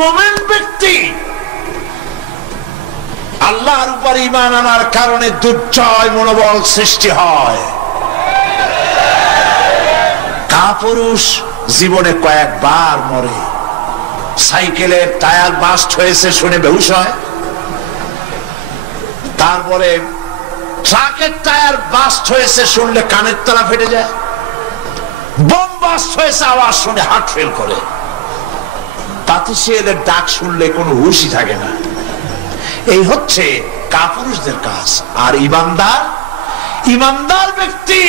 মুমিন ব্যক্তি আল্লাহর উপর ঈমান আনার কারণে দুর্জয় মনোবল সৃষ্টি হয়। কাপুরুষ জীবনে কয়েকবার মরে, সাইকেলের টায়ার বাস্ট হয়েছে শুনে বেহুশ হয়, তারপরে ট্রাকের টায়ার বাস্ট হয়েছে শুনলে কানের তলা ফেটে যায়, বোম বাস্ট হয়েছে আওয়াজ শুনে হার্ট ফেল করে, পাতিশিয়ালের ডাক শুনলে কোনো হুশই থাকে না। এই হচ্ছে কাপুরুষদের কাজ। আর ইমানদার ব্যক্তি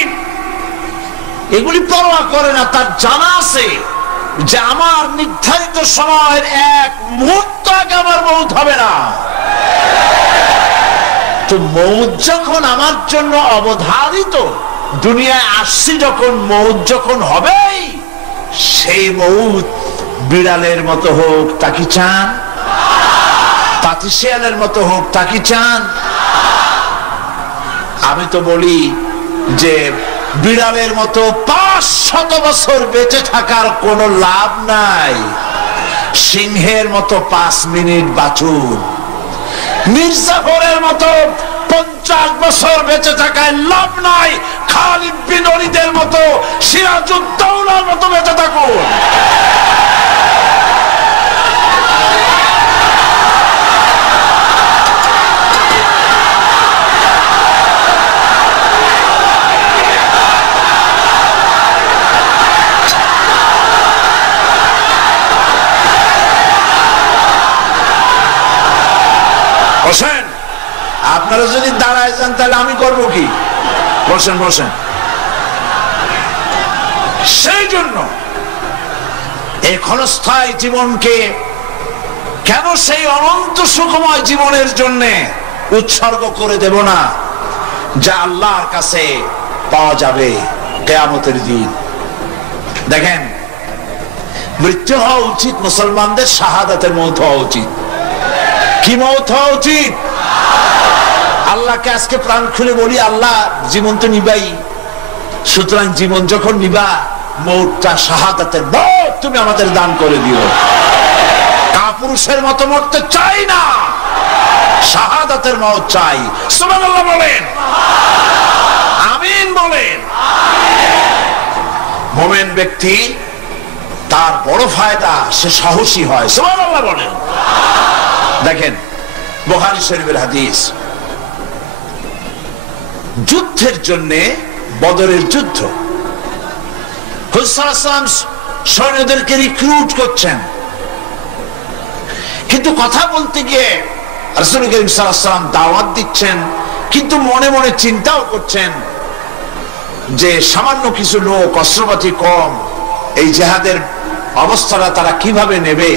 এগুলি পরোয়া করে না। তার জানা আছে যে আমার নির্ধারিত সময়ের এক মুহূর্ত আগে আমার মউত হবে না। তো মউত যখন আমার জন্য অবধারিত, দুনিয়ায় আসছি যখন, মউত যখন হবেই, সেই মউত বিড়ালের মতো হোক তা কি চান? পাতিশিয়ালের মতো হোক তা কি চান? আমি তো বলি যে বিড়ালের মতো 500 বছর বেঁচে থাকার কোনো লাভ নাই, সিংহের মতো 5 মিনিট বাঁচুন। মির্জাফরের মতো 50 বছর বেঁচে থাকায় লাভ নাই, খালিদ বিন ওলীদের মতো, সিরাজউদ্দৌলার মতো বেঁচে থাকুন। বসেন, আপনারা যদি দাঁড়ায় যান তাহলে আমি করবো কি? বসেন বসেন। সেই জন্য এই ক্ষণস্থায়ী জীবনকে কেন সেই অনন্ত সুখময় জীবনের জন্য উৎসর্গ করে দেব না, যা আল্লাহর কাছে পাওয়া যাবে কিয়ামতের দিন। দেখেন, মৃত্যু হওয়া উচিত মুসলমানদের, শাহাদাতের মউত হওয়া উচিত। কি মউত হওয়া উচিত? আল্লাহকে আজকে প্রাণ খুলে বলি, আল্লাহ জীবন তো নিবাই, সুতরাং জীবন যখন নিবা, মউতটা শাহাদাতের মউত তুমি আমাদের দান করে দিও। কাপুরুষের মতো মরতে চাই না, শাহাদাতের মউত চাই। সুবহানাল্লাহ বলেন, আমিন বলেন। মুমিন ব্যক্তি তার বড় ফায়দা, সে সাহসী হয়। সুবহানাল্লাহ বলেন। দেখেন, বুখারী শরীফের হাদিস, যুদ্ধের জন্য, বদরের যুদ্ধ, হুজুর সাল্লাল্লাহু আলাইহি ওয়াসাল্লাম সৈন্যদেরকে রিক্রুট করছেন, কিন্তু কথা বলতে গিয়ে রাসূল করিম সাল্লাল্লাহু আলাইহি ওয়াসাল্লাম দাওয়াত দিচ্ছেন, কিন্তু মনে মনে চিন্তাও করছেন যে সামান্য কিছু লোক, অস্ত্রপাতি কম, এই জিহাদের অবস্থাটা তারা কিভাবে নেবে।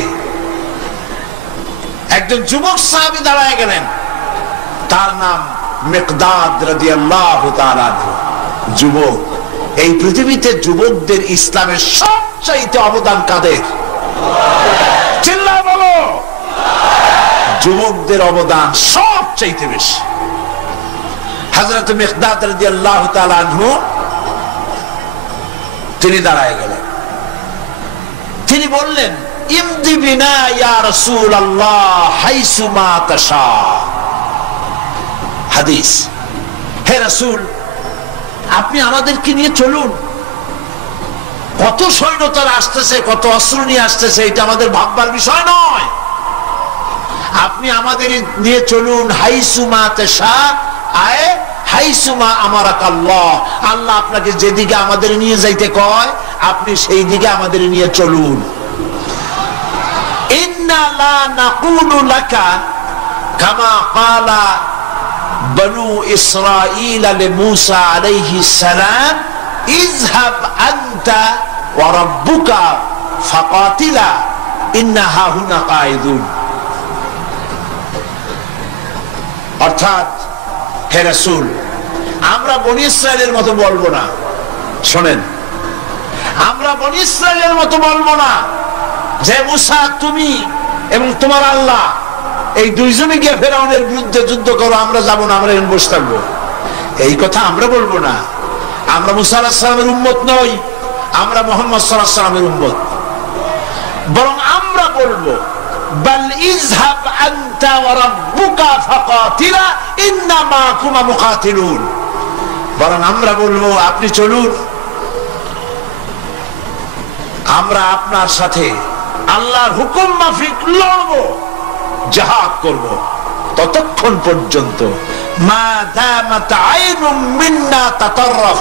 একজন যুবক সাহাবী দাঁড়ায় গেলেন, তার নাম মিকদাদ রাদিয়াল্লাহু তাআলা আনহু। যুবক, এই পৃথিবীতে যুবকদের ইসলামের সবচাইতে অবদান কাদের? চিল্লায় বলো। যুবকদের অবদান সবচাইতে বেশি। হযরত মিকদাদ রাদিয়াল্লাহু তাআলা আনহু তিনি দাঁড়ায় গেলেন, তিনি বললেন, ইমদি বিনা ইয়া রাসূলুল্লাহ হাইসু মা তাশা। হাদিস, হে রাসূল, আপনি আমাদেরকে নিয়ে চলুন। কত সৈন্য তারা আসতেছে, কত অস্ত্র নিয়ে আসতেছে, এটা আমাদের ভাববার বিষয় নয়। আপনি আমাদের নিয়ে চলুন, হাইসু মা তাশা, আয়ে হাইসু মা আমারাকাল্লাহ। আল্লাহ আপনাকে যেদিকে আমাদের নিয়ে যাইতে কয়, আপনি সেই দিকে আমাদের নিয়ে চলুন। ইন্না লা নাকুলু লাকা কামা ক্বালা বনু ইসরাঈল লিমূসা আলাইহিস সালাম, ইযহাব আনতা ওয়া রাব্বুকা ফাকাতিলা ইন্না হাহুনা কাঈদুন। অর্থাৎ, হে রাসূল, আমরা বনী ইসরাইলের মতো বলবো না। শোনেন, আমরা বনী ইসরাইলের মতো বলবো না যে মুসা, তুমি এবং তোমার আল্লাহ এই দুইজনে গিয়ে ফেরাউনের বিরুদ্ধে যুদ্ধ করো, আমরা যাবো না, আমরা এখানে বসে থাকবো। এই কথা আমরা বলবো না। আমরা মুসা আলাইহিস সালামের উম্মত নই, আমরা মুহাম্মদ সাল্লাল্লাহু আলাইহি ওয়াসাল্লামের উম্মত। বরং আমরা বলবো বাল ইযহাব আনতা ওয়া রাব্বুকা ফাকাতিলা ইন্না মাকুম মুকাতিলুন, বরং আমরা বলবো আপনি চলুন, আমরা আপনার সাথে আল্লাহর হুকুম মাফিক লড়বো, জিহাদ করব। ততক্ষণ পর্যন্ত মা দামাত আইনুম মিন্না তাতাররাফ,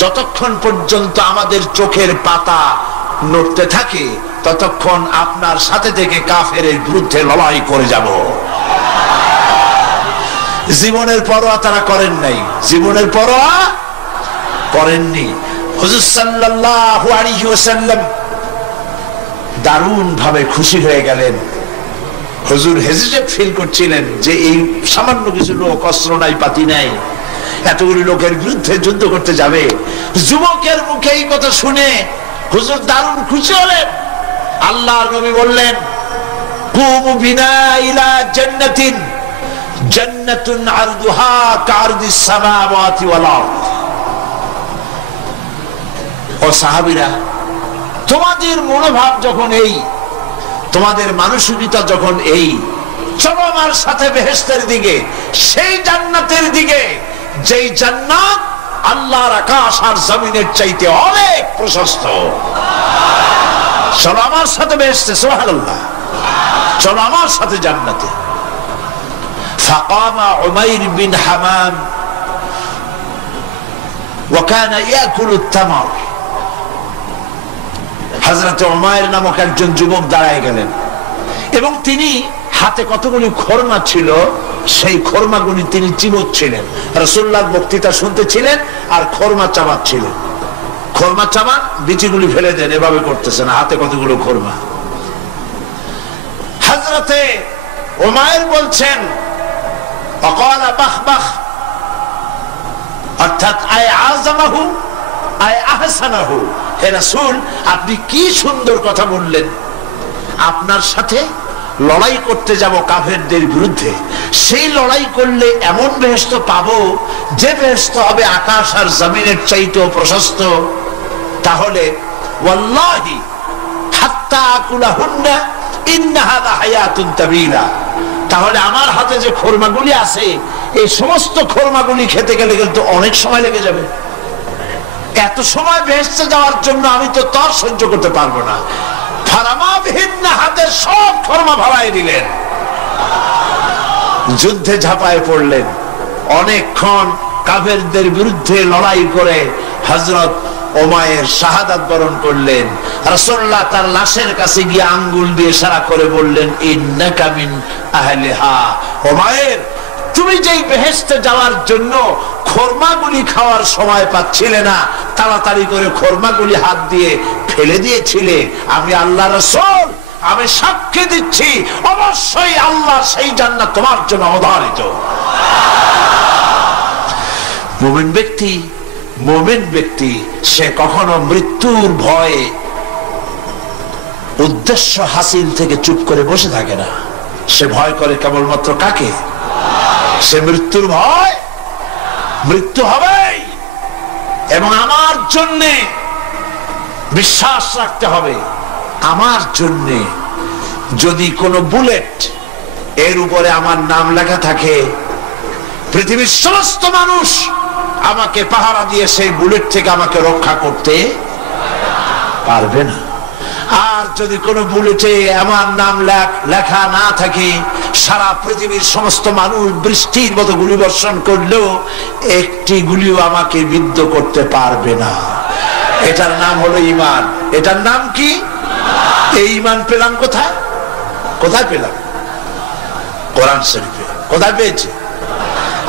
যতক্ষণ পর্যন্ত আমাদের চোখের পাতা নড়তে থাকে ততক্ষণ আপনার সাথে থেকে কাফেরের বিরুদ্ধে লড়াই করে যাব। জীবনের পরোয়া তারা করেন নাই, জীবনের পরোয়া করেননি। হুজুর সাল্লাল্লাহু আলাইহি ওয়াসাল্লাম দারুণ ভাবে খুশি হয়ে গেলেন। হুজুর হেজিটেট ফিল করছিলেন যে এই সামান্য কিছু লোক, অস্ত্র নাই, পাতি নাই, এতগুলি লোকের বিরুদ্ধে যুদ্ধ করতে যাবে। যুবকের মুখে এই কথা শুনে হুজুর দারুণ খুশি হলেন। আল্লাহর নবী বললেন, কুমু বিনা ইলা জান্নাতিন জান্নাতুন আরদুহা কারদিস সামাওয়াতি ওয়াল আরদ। ও সাহাবীরা, তোমাদের মনোভাব যখন এই, তোমাদের মানসিকতা যখন এই, চলো আমার সাথে বেহেশতের দিকে, সেই জান্নাতের দিকে যেই জান্নাত আল্লাহর আকাশ আর জমিনের চাইতে অনেক প্রশস্ত। চলো আমার সাথে বেহেশতে, সুবহানাল্লাহ, চলো আমার সাথে জান্নাতে। ফাকামা উমাইর বিন হামাম ওয়া কানা ইয়াকুলু তামার। হযরত উমাইর নামক একজন যুবক দাঁড়ায় গেলেন এবং তিনি হাতে কতগুলি খরমা ছিল, সেই খরমাগুলি তিনি চিবোচ্ছিলেন। রাসূলুল্লাহর বক্তৃতা শুনতেছিলেন আর খরমা চাবাচ্ছিলেন। খরমা চাবান, বিচিগুলি ফেলে দেন, এভাবে করতেছেন, হাতে কতগুলো খরমা। হযরতে উমাইর বলছেন, ওয়াকালা বাখবাখ, অর্থাৎ আয় আযমাহু আয় আহসানাহু। হে রাসূল, আপনি কি সুন্দর কথা বললেন। আপনার সাথে লড়াই করতে যাব কাফেরদের বিরুদ্ধে, সেই লড়াই করলে এমন বেহেশত পাবো যে বেহেশত হবে আকাশ আর জমিনের চাইতেও প্রশস্ত। তাহলে ওয়াল্লাহি হাত্তা আকুলাহুন্না ইন্না হাযা হায়াতুন তাবিলা, তাহলে আমার হাতে যে খরমাগুলি আছে এই সমস্ত খরমাগুলি খেতে গেলে কিন্তু অনেক সময় লেগে যাবে। এত সময় বেহেশতে যাওয়ার জন্য আমি তো তর সহ্য করতে পারবো না। ফারামাবিহিন্না, হাতের সব খরমা ভাড়ায় দিলেন, যুদ্ধে ঝাঁপায় পড়লেন। অনেকক্ষণ কাফেরদের বিরুদ্ধে লড়াই করে হযরত উমাইর শাহাদাত বরণ করলেন। রাসূলুল্লাহ তার লাশের কাছে গিয়ে আঙ্গুল দিয়ে ইশারা করে বললেন, ইন্নাকা মিন আহলিহা। উমাইর, তুমি যেই বেহেশতে যাওয়ার জন্য খরমাগুলি খাওয়ার সময় পাচ্ছিলে না, তাড়াতাড়ি করে খরমাগুলি হাত দিয়ে ফেলে দিয়েছিলে, আমি আল্লাহর রাসূল, আমি সাক্ষী দিচ্ছি অবশ্যই আল্লাহ সেই জান্নাত তোমার জন্য অবধারিত। মুমিন ব্যক্তি সে কখনো মৃত্যুর ভয়ে উদ্দেশ্য হাসিল থেকে চুপ করে বসে থাকে না। সে ভয় করে কেবলমাত্র কাকে? সে মৃত্যুর ভয়, মৃত্যু হবেই এবং আমার জন্যে বিশ্বাস রাখতে হবে। আমার জন্যে যদি কোনো বুলেট এর উপরে আমার নাম লেখা থাকে, পৃথিবীর সমস্ত মানুষ আমাকে পাহারা দিয়ে সেই বুলেট থেকে আমাকে রক্ষা করতে পারবে না। আর যদি কোনো বুলেটে আমার নাম লেখা না থাকে, সারা পৃথিবীর সমস্ত মানুষ বৃষ্টির মতো গুলি বর্ষণ করলেও একটি গুলিও আমাকে বিদ্ধ করতে পারবে না। এটার নাম হলো ঈমান। এটার নাম কি? এই ঈমান পেলাম কোথায়? কোথায় পেলাম? কোরআন শরীফে। কোথায় পেয়েছি?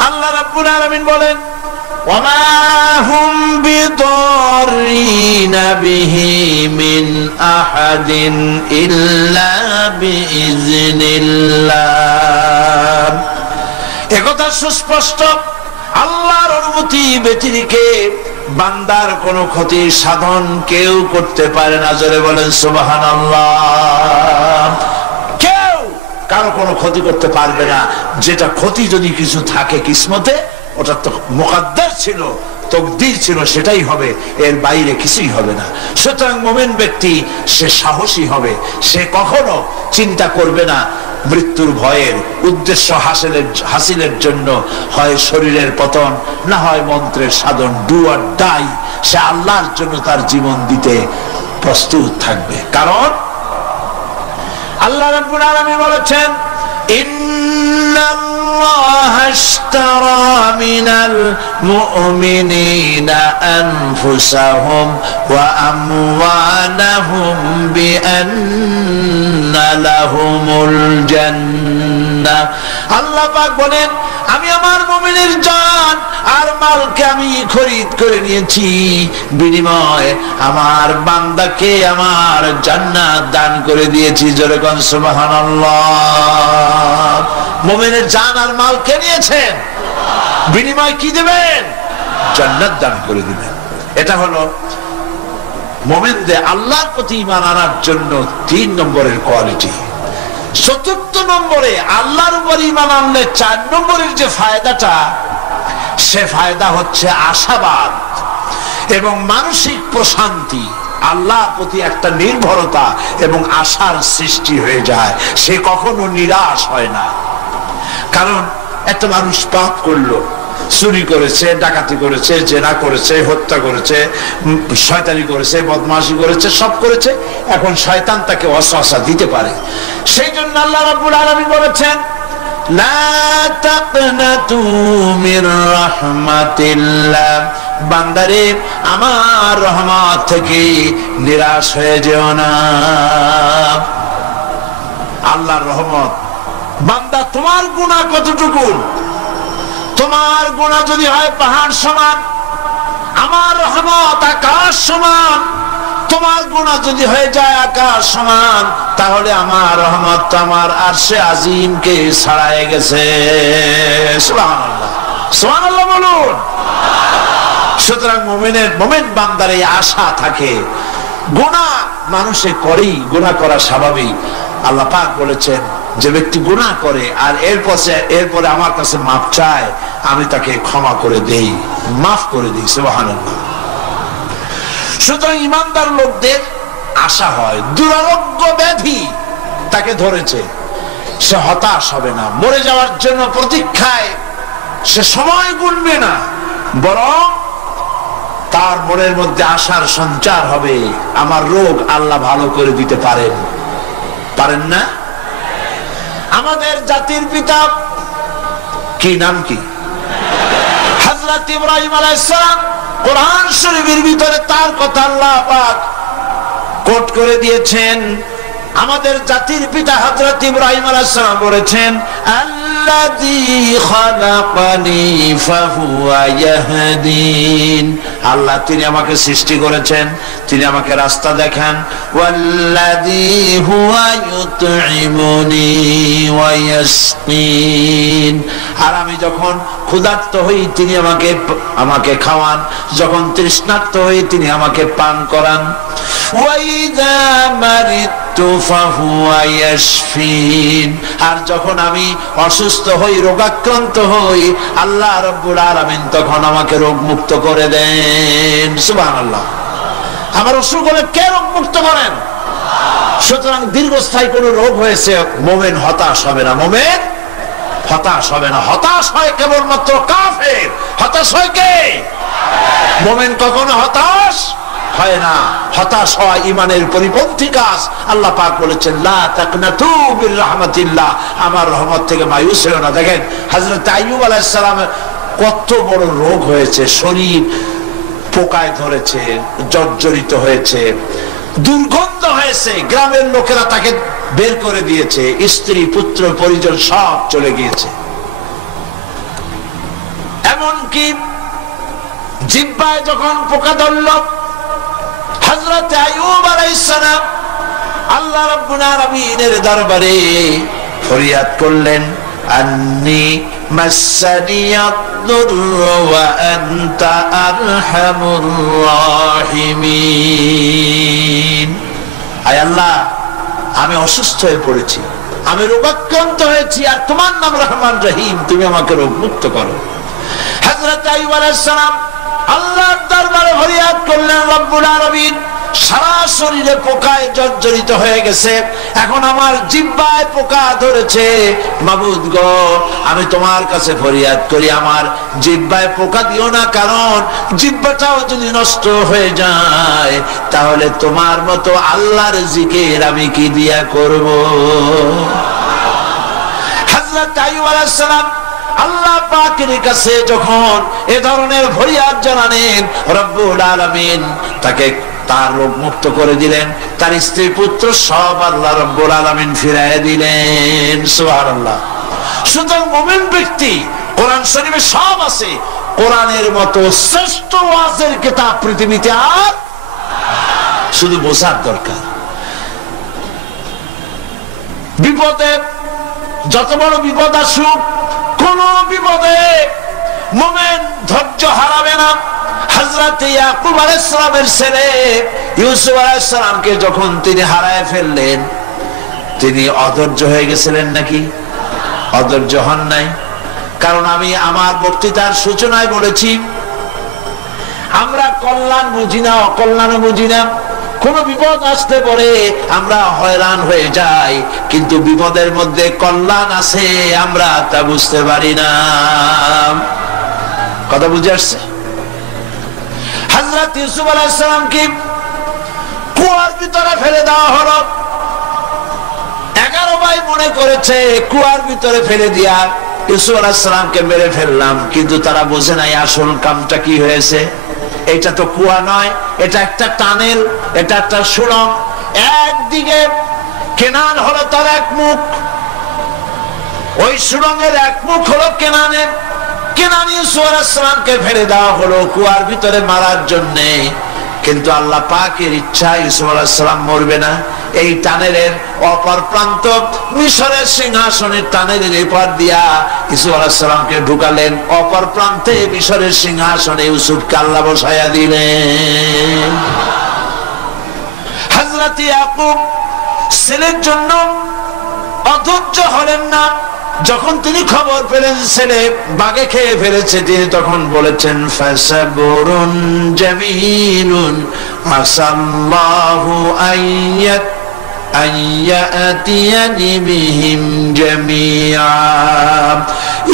আল্লাহ রাব্বুল আলামিন বলেন, وما هم بضارين به من أحد إلا بإذن الله। একথা সুস্পষ্ট, আল্লাহর অনুমতি ব্যতিরেকে বান্দার কোনো ক্ষতি সাধন কেউ করতে পারে না। জোরে বলেন সুবহানাল্লাহ। কেউ কারো কোনো ক্ষতি করতে পারবে না। যেটা ক্ষতি যদি কিছু থাকে কিসমতে, ওটা তো মুকদ্দার ছিল, তকদির ছিল সেটাই হবে, এর বাইরে কিছুই হবে না। সুতরাং মুমিন ব্যক্তি সে সাহসী হবে, সে কখনো চিন্তা করবে না মৃত্যুর ভয়ের। উদ্দেশ্য হাসিলের জন্য হয় শরীরের পতন, না হয় মন্ত্রের সাধন, ডু অর ডাই, সে আল্লাহর জন্য তার জীবন দিতে প্রস্তুত থাকবে। কারণ আল্লাহ রাব্বুল আলামিন বলেছেন, ইন্নাল্লাহা আশতারা মিনাল মুমিনিনা আনফুসাহুম ওয়া আমওয়ালাহুম বিআন্না লাহুমুল জান্নাহ। আল্লাহ পাক বলেন, আমি আমার মুমিনের জান আর মালকে আমি খরিদ করে নিয়েছি, বিনিময়ে আমার বান্দাকে আমার জান্নাত দান করে দিয়েছি। জোরে কোন সুবহানাল্লাহ। মুমিনের জান আর মালকে নিয়েছেন, বিনিময়ে কি দিবেন? জান্নাত দান করে দিবেন। এটা হলো মুমিনদের আল্লাহর প্রতি ঈমান আনার জন্য 3 নম্বরের কোয়ালিটি। 4th নম্বরে আল্লাহর উপর ঈমান আনলে 4 নম্বরের যে ফায়দাটা, সে ফায়দা হচ্ছে আশাবাদ এবং মানসিক প্রশান্তি। আল্লাহর প্রতি একটা নির্ভরতা এবং আশার সৃষ্টি হয়ে যায়, সে কখনো নিরাশ হয় না। কারণ একটা মানুষ পাপ করলো, চুরি করেছে, ডাকাতি করেছে, জেনা করেছে, হত্যা করেছে, শয়তানি করেছে, বদমাশি করেছে, সব করেছে। এখন শয়তান তাকে ওয়াসওয়াসা দিতে পারে। সেই জন্য আল্লাহ রাব্বুল আলামিন বলেছেন, লা তাকনাতু মির রাহমাতিল্লাহ, বান্দারে আমার রহমত থেকে নিরাশ হয়ে যেও না। আল্লাহর রহমত, বান্দা তোমার গুনাহ কতটুকু? তোমার গুনাহ যদি হয় পাহাড় সমান, আমার রহমত আকাশ সমান। তোমার গুনাহ যদি হয়ে যায় আকাশ সমান, তাহলে আমার রহমত আমার আরশে আজিমকে ছাড়ায় গেছে। সুবহানাল্লাহ, সুবহানাল্লাহ বলুন। সুতরাং মুমিন বান্দার এই আশা থাকে। গুনাহ মানুষে করেই, গুনাহ করা স্বাভাবিক। আল্লাহ পাক বলেছেন, যে ব্যক্তি গুনাহ করে আর এরপরে আমার কাছে মাফ চায়, আমি তাকে ক্ষমা করে দেই, মাফ করে দিই। সুবহানাল্লাহ। সুতরাং ইমানদার লোকদের আশা হয়, দুরারোগ্য ব্যাধি তাকে ধরেছে, সে হতাশ হবে না, মরে যাওয়ার জন্য প্রতীক্ষায় সে সময় গুনবে না, বরং তার মনের মধ্যে আশার সঞ্চার হবে, আমার রোগ আল্লাহ ভালো করে দিতে পারেন। পারেন না? আমাদের জাতির পিতা কি নাম কি? হযরত ইব্রাহিম আলাইহিস সালাম। কোরআন শরীফের ভিতরে তার কথা আল্লাহ পাক কোট করে দিয়েছেন। আমাদের জাতির পিতা হযরত ইব্রাহিম আলাইহিস সালাম বলেছেন, আল্লাযী খালাকানি ফাহুয়া ইয়াহদিন। আল্লাহ তিনি আমাকে সৃষ্টি করেছেন, তিনি আমাকে রাস্তা দেখান। ওয়াল্লাযী হুয়া ইউতঈমুনি ওয়া ইয়াসকিন। আর আমি যখন ক্ষুধার্ত হই তিনি আমাকে খাওয়ান, যখন তৃষ্ণার্ত হই তিনি আমাকে পান করান। ওয়া ইযা মারিতু ফাহুয়া ইয়াশফিন। আর যখন আমি অসুস্থ হই, রোগাক্রান্ত হই, আল্লাহ রাব্বুল আলামিন তখন আমাকে রোগ মুক্ত করে দেন। সুবহানাল্লাহ। আমার অসুখ হলে কে রোগ মুক্ত করেন? সুতরাং দীর্ঘস্থায়ী কোন রোগ হয়েছে, মুমিন হতাশ হবে না, মুমিন হতাশ হবে না। হতাশ হয় কেবলমাত্র কাফের। হতাশ হয় কে? মুমিন কখনো হতাশ হয় না। হতাশ হওয়া ঈমানের পরিপন্থী কাজ। আল্লাহ পাক বলেছেন, লা তাকনাতু মির রাহমাতিল্লাহ, আমার রহমত থেকে মায়ুস হও না। দেখেন হযরত আইয়ুব আলাইহিস সালামের কত বড় রোগ হয়েছে, শরীর পোকায় ধরেছে, জর্জরিত হয়েছে, দুর্গন্ধ হয়েছে, গ্রামের লোকেরা তাকে বের করে দিয়েছে, স্ত্রী পুত্র পরিজন সব চলে গিয়েছে। এমনকি জিহ্বায় যখন পোকা ধরল, হযরত আইয়ুব আলাইহিস সালাম আল্লাহ রাব্বুল আলামিনের দরবারে ফরিয়াদ করলেন, আন্নী মাসানিয়াদ-দুররু ওয়া আনতা আরহামুর রাহিমিন। আয় আল্লাহ, আমি অসুস্থ হয়ে পড়েছি, আমি রোগাক্রান্ত হয়েছি, আর তোমার নাম রহমান রহিম, তুমি আমাকে রোগ মুক্ত করো। হযরত আইয়ুব আলাইহিস সালাম আল্লাহর দরবারে ফরিয়াদ করলেন, রব্বুল আলামিন সারা শরীরে পোকায় জর্জরিত হয়ে গেছে, এখন আমার জিহ্বায় পোকা ধরেছে, মাবুদ গো আমি তোমার কাছে ফরিয়াদ করি আমার জিহ্বায় পোকা দিও না, কারণ জিহ্বাটাও যদি নষ্ট হয়ে যায় তাহলে তোমার মতো আল্লাহর জিকির আমি কি দিয়া করব। হযরত আইয়ুব আলাইহিস সালাম আল্লাহ পাকের কাছে যখন এ ধরনের ফরিয়াদ জানালেন, রব্বুল আলামিন তাকে তার রোগ মুক্ত করে দিলেন, তার স্ত্রী পুত্র সব আল্লাহ রব্বুল আলামিন ফিরাইয়া দিলেন। সুবহানাল্লাহ। সুতরাং মুমিন ব্যক্তি, কোরআন শরীফে সব আছে, কোরআনের মতো শ্রেষ্ঠ ওয়াজের কিতাব পৃথিবীতে আর শুধু বোঝার দরকার। বিপদে যত বড় বিপদ আসুক, কোন বিপদে মুমিন ধৈর্য হারাবে না। হযরত ইয়াকুব আলাইহিস সালামের ছেলে ইউসুফ আলাইহিস সালামকে যখন তিনি হারায় ফেললেন, তিনি অধৈর্য হয়ে গেছিলেন নাকি? অধৈর্য হন নাই। কারণ আমি আমার বক্তৃতার সূচনায় বলেছি, আমরা কল্যাণ বুঝি না, অকল্যাণ বুঝি না। কোন বিপদ আসতে পরে আমরা হয়রান হয়ে যাই, কিন্তু বিপদের মধ্যে কল্যাণ আছে আমরা তা বুঝতে পারি না। কথা বুঝে আসছে? হযরত ইউসুফ আলাইহিস সালামকে কুয়ার ভিতরে ফেলে দেওয়া হলো। 11 ভাই মনে করেছে কুয়ার ভিতরে ফেলে দিয়া ইউসুফ আলাইহিস সালামকে মেরে ফেললাম, কিন্তু তারা বোঝে নাই আসল কামটা কি হয়েছে। এটা তো কুয়া নয়, এটা একটা টানেল, এটা একটা সুড়ঙ্গ। একদিকে কেনান হলো তার এক মুখ, ওই সুড়ঙ্গের এক মুখ হলো কেনানের। কেনান ইউসুফ আলাইহিস সালামকে ফেলে দেওয়া হলো কুয়ার ভিতরে মারার জন্য, কিন্তু আল্লাহ পাকের ইচ্ছা ইউসুফ আলাইহিস সালাম মরবে না। এই টানেলের অপর প্রান্ত মিশরের সিংহাসনের টানেলের এপার দিয়া ইউসুফ আলাইহিস সালামকে ঢুকালেন, অপর প্রান্তে মিশরের সিংহাসনে ইউসুফকে আল্লাহ বসায়া দিলেন। হযরত ইয়াকুব ছেলের জন্য অধৈর্য হলেন না। যখন তিনি খবর পেলেন ছেলে বাঘে খেয়ে ফেলেছে, তিনি তখন বলেছেন, ফাসাবুরুন জামিলুন আসাল্লাহু আইয়াতিয়ানি বিহিম জামিআ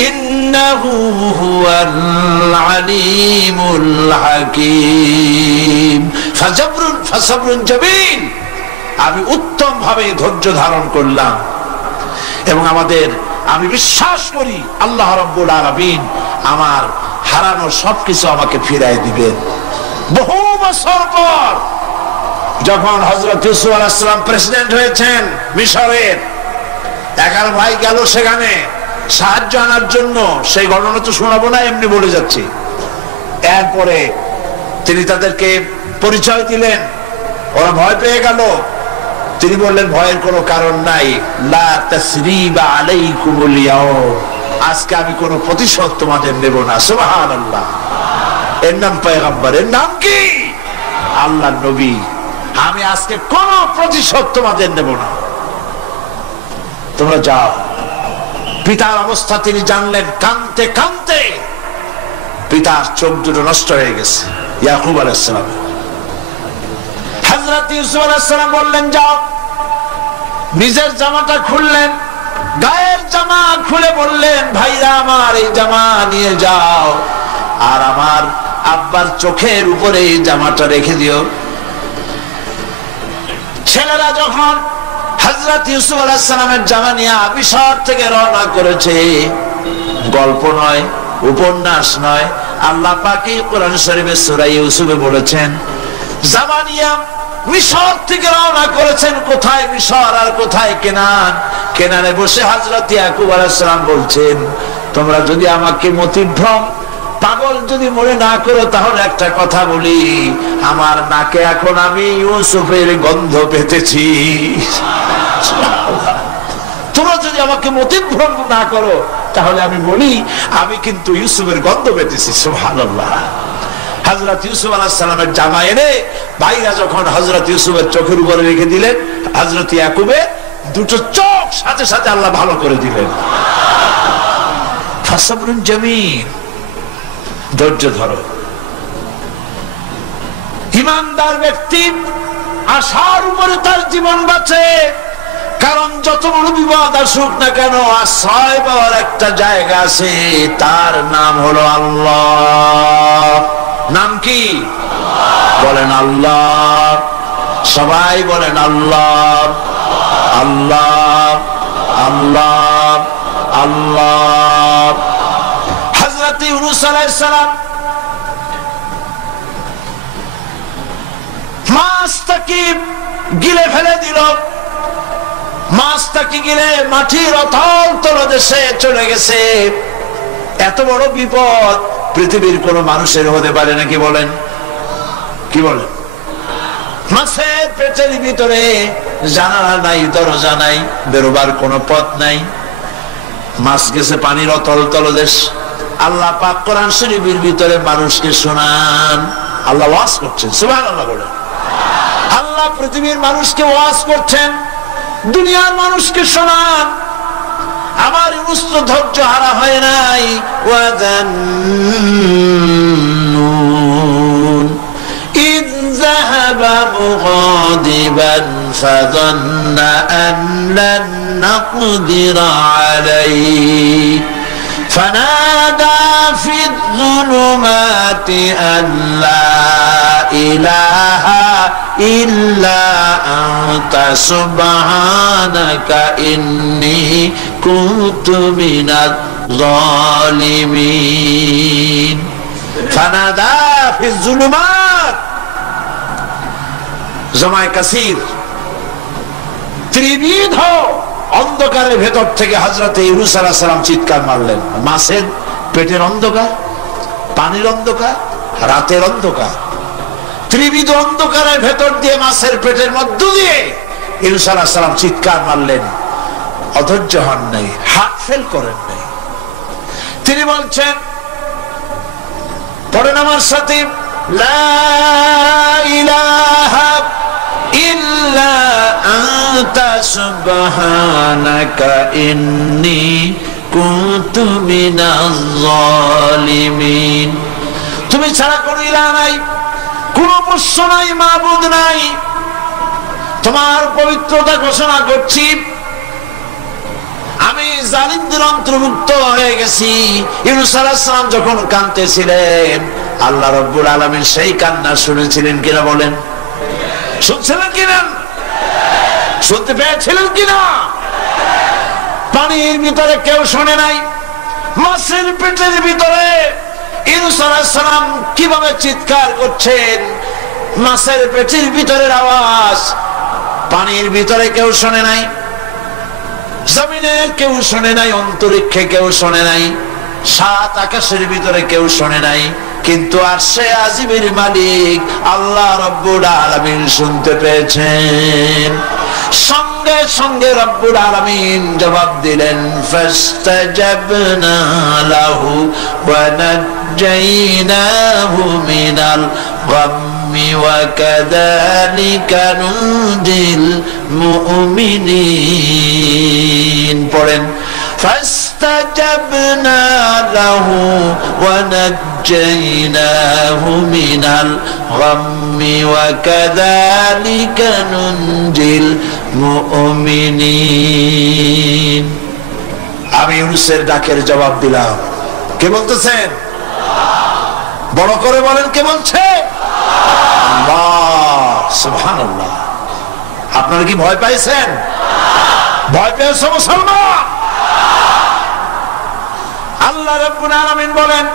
ইন্নাহু হুয়াল আলিমুল হাকীম। ফাসাবরুন জামিল, আমি উত্তম ভাবে ধৈর্য ধারণ করলাম এবং আমি বিশ্বাস করি আল্লাহ রাব্বুল আলামিন আমার হারানো সবকিছু আমাকে ফিরাই দিবেন। বহু বছর পর যখন হযরত ইউসুফ আলাইহিস সালাম প্রেসিডেন্ট হয়েছেন মিশরের, 11 ভাই গেল সেখানে সাহায্য আনার জন্য। সেই ঘটনা তো শোনাবো না, এমনি বলে যাচ্ছি। এরপরে তিনি তাদেরকে পরিচয় দিলেন, ওরা ভয় পেয়ে গেল। তিনি বললেন, ভয়ের কোনো কারণ নাই, লা তাসরিবা আলাইকুমুল ইয়াউম, আজকে আমি কোনো প্রতিশোধ তোমাদের নেব না। সুবহানাল্লাহ। এর নাম পয়গম্বর, এর নাম কি? আল্লাহর নবী। আমি আজকে কোনো প্রতিশোধ তোমাদের নেব না, তোমরা যাও। পিতার অবস্থা তিনি জানলেন, কাঁদতে কাঁদতে পিতার চোখ দুটো নষ্ট হয়ে গেছে। ইয়াকুব আলাইহিস সালাম, হযরত ইউসুফ আলাইহিস সালাম বললেন, যাও। নিজের জামাটা খুললেন, গায়ের জামা খুলে বললেন, ভাইরা আমার এই জামা নিয়ে যাও, আর আমার আব্বার চোখের উপরে এই জামাটা রেখে দিও। ছেলেরা যখন হযরত ইউসুফ আলাইহিস সালামের জামা নিয়ে মিশর থেকে রওনা করেছে, গল্প নয়, উপন্যাস নয়, আল্লাহ পাক কোরআন শরীফে সূরা ইউসুফে বলেছেন, জামা নিয়ে মিশর থেকে রওনা করেছেন। কোথায় মিশর আর কোথায় কেনান? কেনানে বসে হযরত ইয়াকুব আলাইহিস সালাম বলছেন, তোমরা যদি আমাকে মতিভ্রম পাগল যদি মনে না করো, তাহলে একটা কথা বলি, আমার নাকে এখন আমি ইউসুফের গন্ধ পেতেছি। তোমরা যদি আমাকে মতিভ্রম না করো, তাহলে আমি বলি আমি কিন্তু ইউসুফের গন্ধ পেতেছি। সুবহানাল্লাহ। হযরত ইউসুফ আলাইহিস সালামের জামা এনে ভাইরা যখন হযরত ইউসুফের চোখের উপরে রেখে দিলেন, হযরত ইয়াকুবের দুটো চোখ সাথে সাথে আল্লাহ ভালো করে দিলেন। ফাসাবরুন জামিল, ধৈর্য ধরো। ইমানদার ব্যক্তি আশার উপরে তার জীবন বাঁচে, কারণ যত বড় বিপদ আসুক না কেন আশ্রয় পাওয়ার একটা জায়গা আছে, তার নাম হলো আল্লাহ। নাম কি? বলেন আল্লাহ। সবাই বলেন আল্লাহ আল্লাহ আল্লাহ আল্লাহ। হযরত ইউনূস আলাইহিস সালাম মাছটাকে গিলে ফেলে দিল, মাছটাকে গিলে মাটির অতল তলদেশে চলে গেছে। এত বড় বিপদ পৃথিবীর কোন মানুষের হতে পারে নাকি? বলেন, কি বলেন? মাছের পেটের ভিতরে জানালা নাই, দরজা নাই, বেরোবার কোনো পথ নাই, মাছ গেছে পানির অতল তলদেশ। আল্লাহ পাক কোরআন শরীফের ভিতরে মানুষকে শোনান, আল্লাহ ওয়াজ করছেন, সুবহানাল্লাহ বলেন। আল্লাহ পৃথিবীর মানুষকে ওয়াজ করছেন, দুনিয়ার মানুষকে শোনান। আমার ইউনূস তো ধৈর্য হারা হয় নাই। ওয়াযান্নুন ইয যাহাবা মুগাদিবান ফাযান্না আন লান নাকদিরা আলাইহি ফানাদা ফিয যুলুমাতি আন লা ইলাহা ইল্লা আনতা সুবহানাকা ইন্নী কুনতু মিনাজ জালিমিন। ফানাদা ফিয যুলুমাত, জামায়ে কাসীর, ত্রিবিধ অন্ধকারের ভেতর থেকে হযরত ইউনূস আলাইহিস সালাম চিৎকার মারলেন। মাছের পেটের অন্ধকার, পানির অন্ধকার, রাতের অন্ধকার, ত্রিবিধ অন্ধকারের ভেতর দিয়ে মাছের পেটের মধ্য দিয়ে ইউনূস আলাইহিস সালাম চিৎকার মারলেন। অধৈর্য হন নাই, হাত ফেল করেন নাই। তিনি বলছেন, পড়েন আমার সাথে, লা ইলাহা ইল্লা আনতা সুবহানাকা ইন্নী কুনতু মিনাজ জালিমিন। তুমি ছাড়া কোনো ইলাহ নাই, কোনো উপাস্য নাই, মাবুদ নাই। তোমার পবিত্রতা ঘোষণা করছি, আমি জালিমদের অন্তর্ভুক্ত হয়ে গেছি। ইউনূস আলাইহিস সালাম যখন কাঁদতেছিলেন, আল্লাহ রাব্বুল আলামিন সেই কান্না শুনেছিলেন কিনা? বলেন, শুনছিলেন কিনা? শুনতে পেয়েছিলেন কিনা? পানির ভিতরে কেউ শোনে নাই, মাছের পেটের ভিতরে ইউনূস আলাইহিস সালাম কিভাবে চিৎকার করছেন, মাছের পেটের ভিতরের আওয়াজ পানির ভিতরে কেউ শোনে নাই, জমিনে কেউ শোনে নাই, অন্তরিক্ষে কেউ শোনে নাই, সাত আকাশের ভিতরে কেউ শোনে নাই, কিন্তু আরশে আজিমের মালিক আল্লাহ রাব্বুল আলামিন শুনতে পেয়েছেন। সঙ্গে সঙ্গে রব্বুল আলামিন জবাব দিলেন, ফাস্তাজাবনা লাহু ওয়া নাজ্জাইনাহু মিনাল গাম্মি ওয়া কাযালিকা নুনজিল মুমিনিন। পড়েন, ফাস্তাজাবনা লাহু ওয়া নাজ্জাইনাহু মিনাল গাম্মি ওয়া কাযালিকা নুনজিল মুমিনিন। আমি ইউনূসের ডাকের জবাব দিলাম। কে বলতেছেন? বড় করে বলেন, কে বলছে? আল্লাহ, সুবহানাল্লাহ। আপনারা কি ভয় পাইছেন? ভয় পেয়েছে মুসলমান? আল্লাহ রাব্বুল আলামিন বলেন,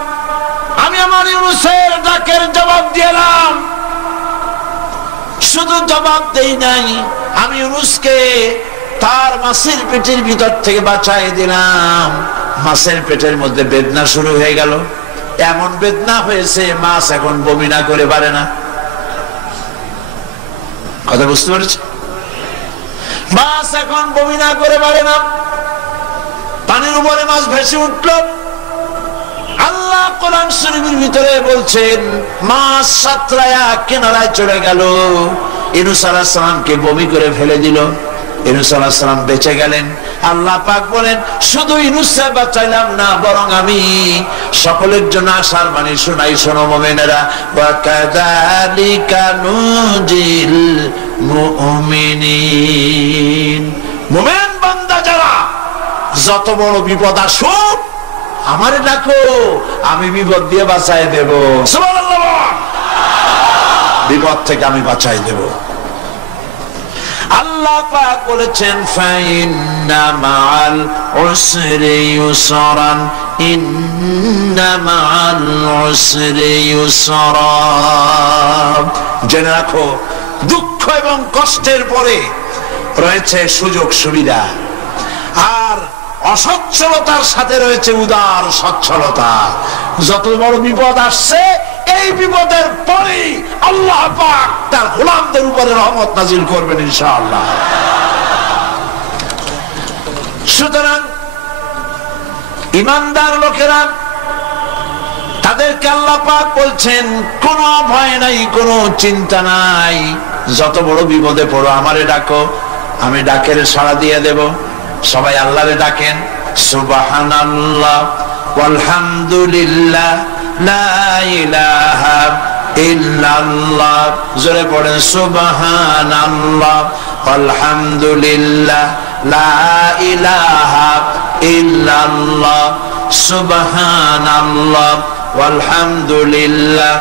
আমি আমার ইউনূসের ডাকের জবাব দিলাম। শুধু জবাব দেই নাই, আমি ইউনূসকে তার মাছের পেটের ভিতর থেকে বাঁচাই দিলাম। মাছের পেটের মধ্যে বেদনা শুরু হয়ে গেল, এমন বেদনা হয়েছে মাছ এখন বমি না করে পারে না। কথা বুঝতে পারছি? মাছ এখন বমি না করে পারে না। পানির উপরে মাছ ভেসে উঠল। আল্লাহ কোরআন শরীফের ভিতরে বলছেন, মাছ সাতরায়া কিনারায় চলে গেল, ইউনূস আলাইহিস সালামকে বমি করে ফেলে দিল। ইউনূস আলাইহিস সালাম বেঁচে গেলেন। আল্লাহ পাক বলেন, শুধু ইউনূসকে বাঁচাইলাম না, বরং আমি সকলের জন্য আশার বাণী শোনাই, শোনো মুমিনেরা। ওয়া কাযালিকা নুজিল মুমিনিন, মুমিন বান্দা যারা, যত বড় বিপদ আসুক আমারে ডাকো, আমি বিপদ দিয়ে বাঁচাই দেব। সুবহানাল্লাহ, বিপদ থেকে আমি বাঁচাই দেব। আল্লাহ পাক বলেছেন ফাইন্না মাআল উসরি ইউসরান, ইন্না মাআল উসরি ইউসরা। জেনে রাখো, দুঃখ এবং কষ্টের পরে রয়েছে সুযোগ সুবিধা, আর অসচ্ছলতার সাথে রয়েছে উদার সচ্ছলতা। যত বড় বিপদ আসছে, এই বিপদের পরে আল্লাহ পাক তার গোলামদের উপরে রহমত নাজিল করবেন ইনশাআল্লাহ। সুতরাং ঈমানদার লোকেরা, তাদেরকে আল্লাহ পাক বলছেন কোনো ভয় নাই, কোনো চিন্তা নাই, যত বড় বিপদে পড়ো আমারে ডাকো, আমি ডাকের সাড়া দিয়ে দেব। সবাই আল্লাহরে ডাকেন, সুবহানাল্লাহ ওয়ালহামদুলিল্লাহ লা ইলাহা ইল্লাল্লাহ। জোরে পড়েন সুবহানাল্লাহ ওয়ালহামদুলিল্লাহ লা ইলাহা ইল্লাল্লাহ, সুবহানাল্লাহ ওয়ালহামদুলিল্লাহ।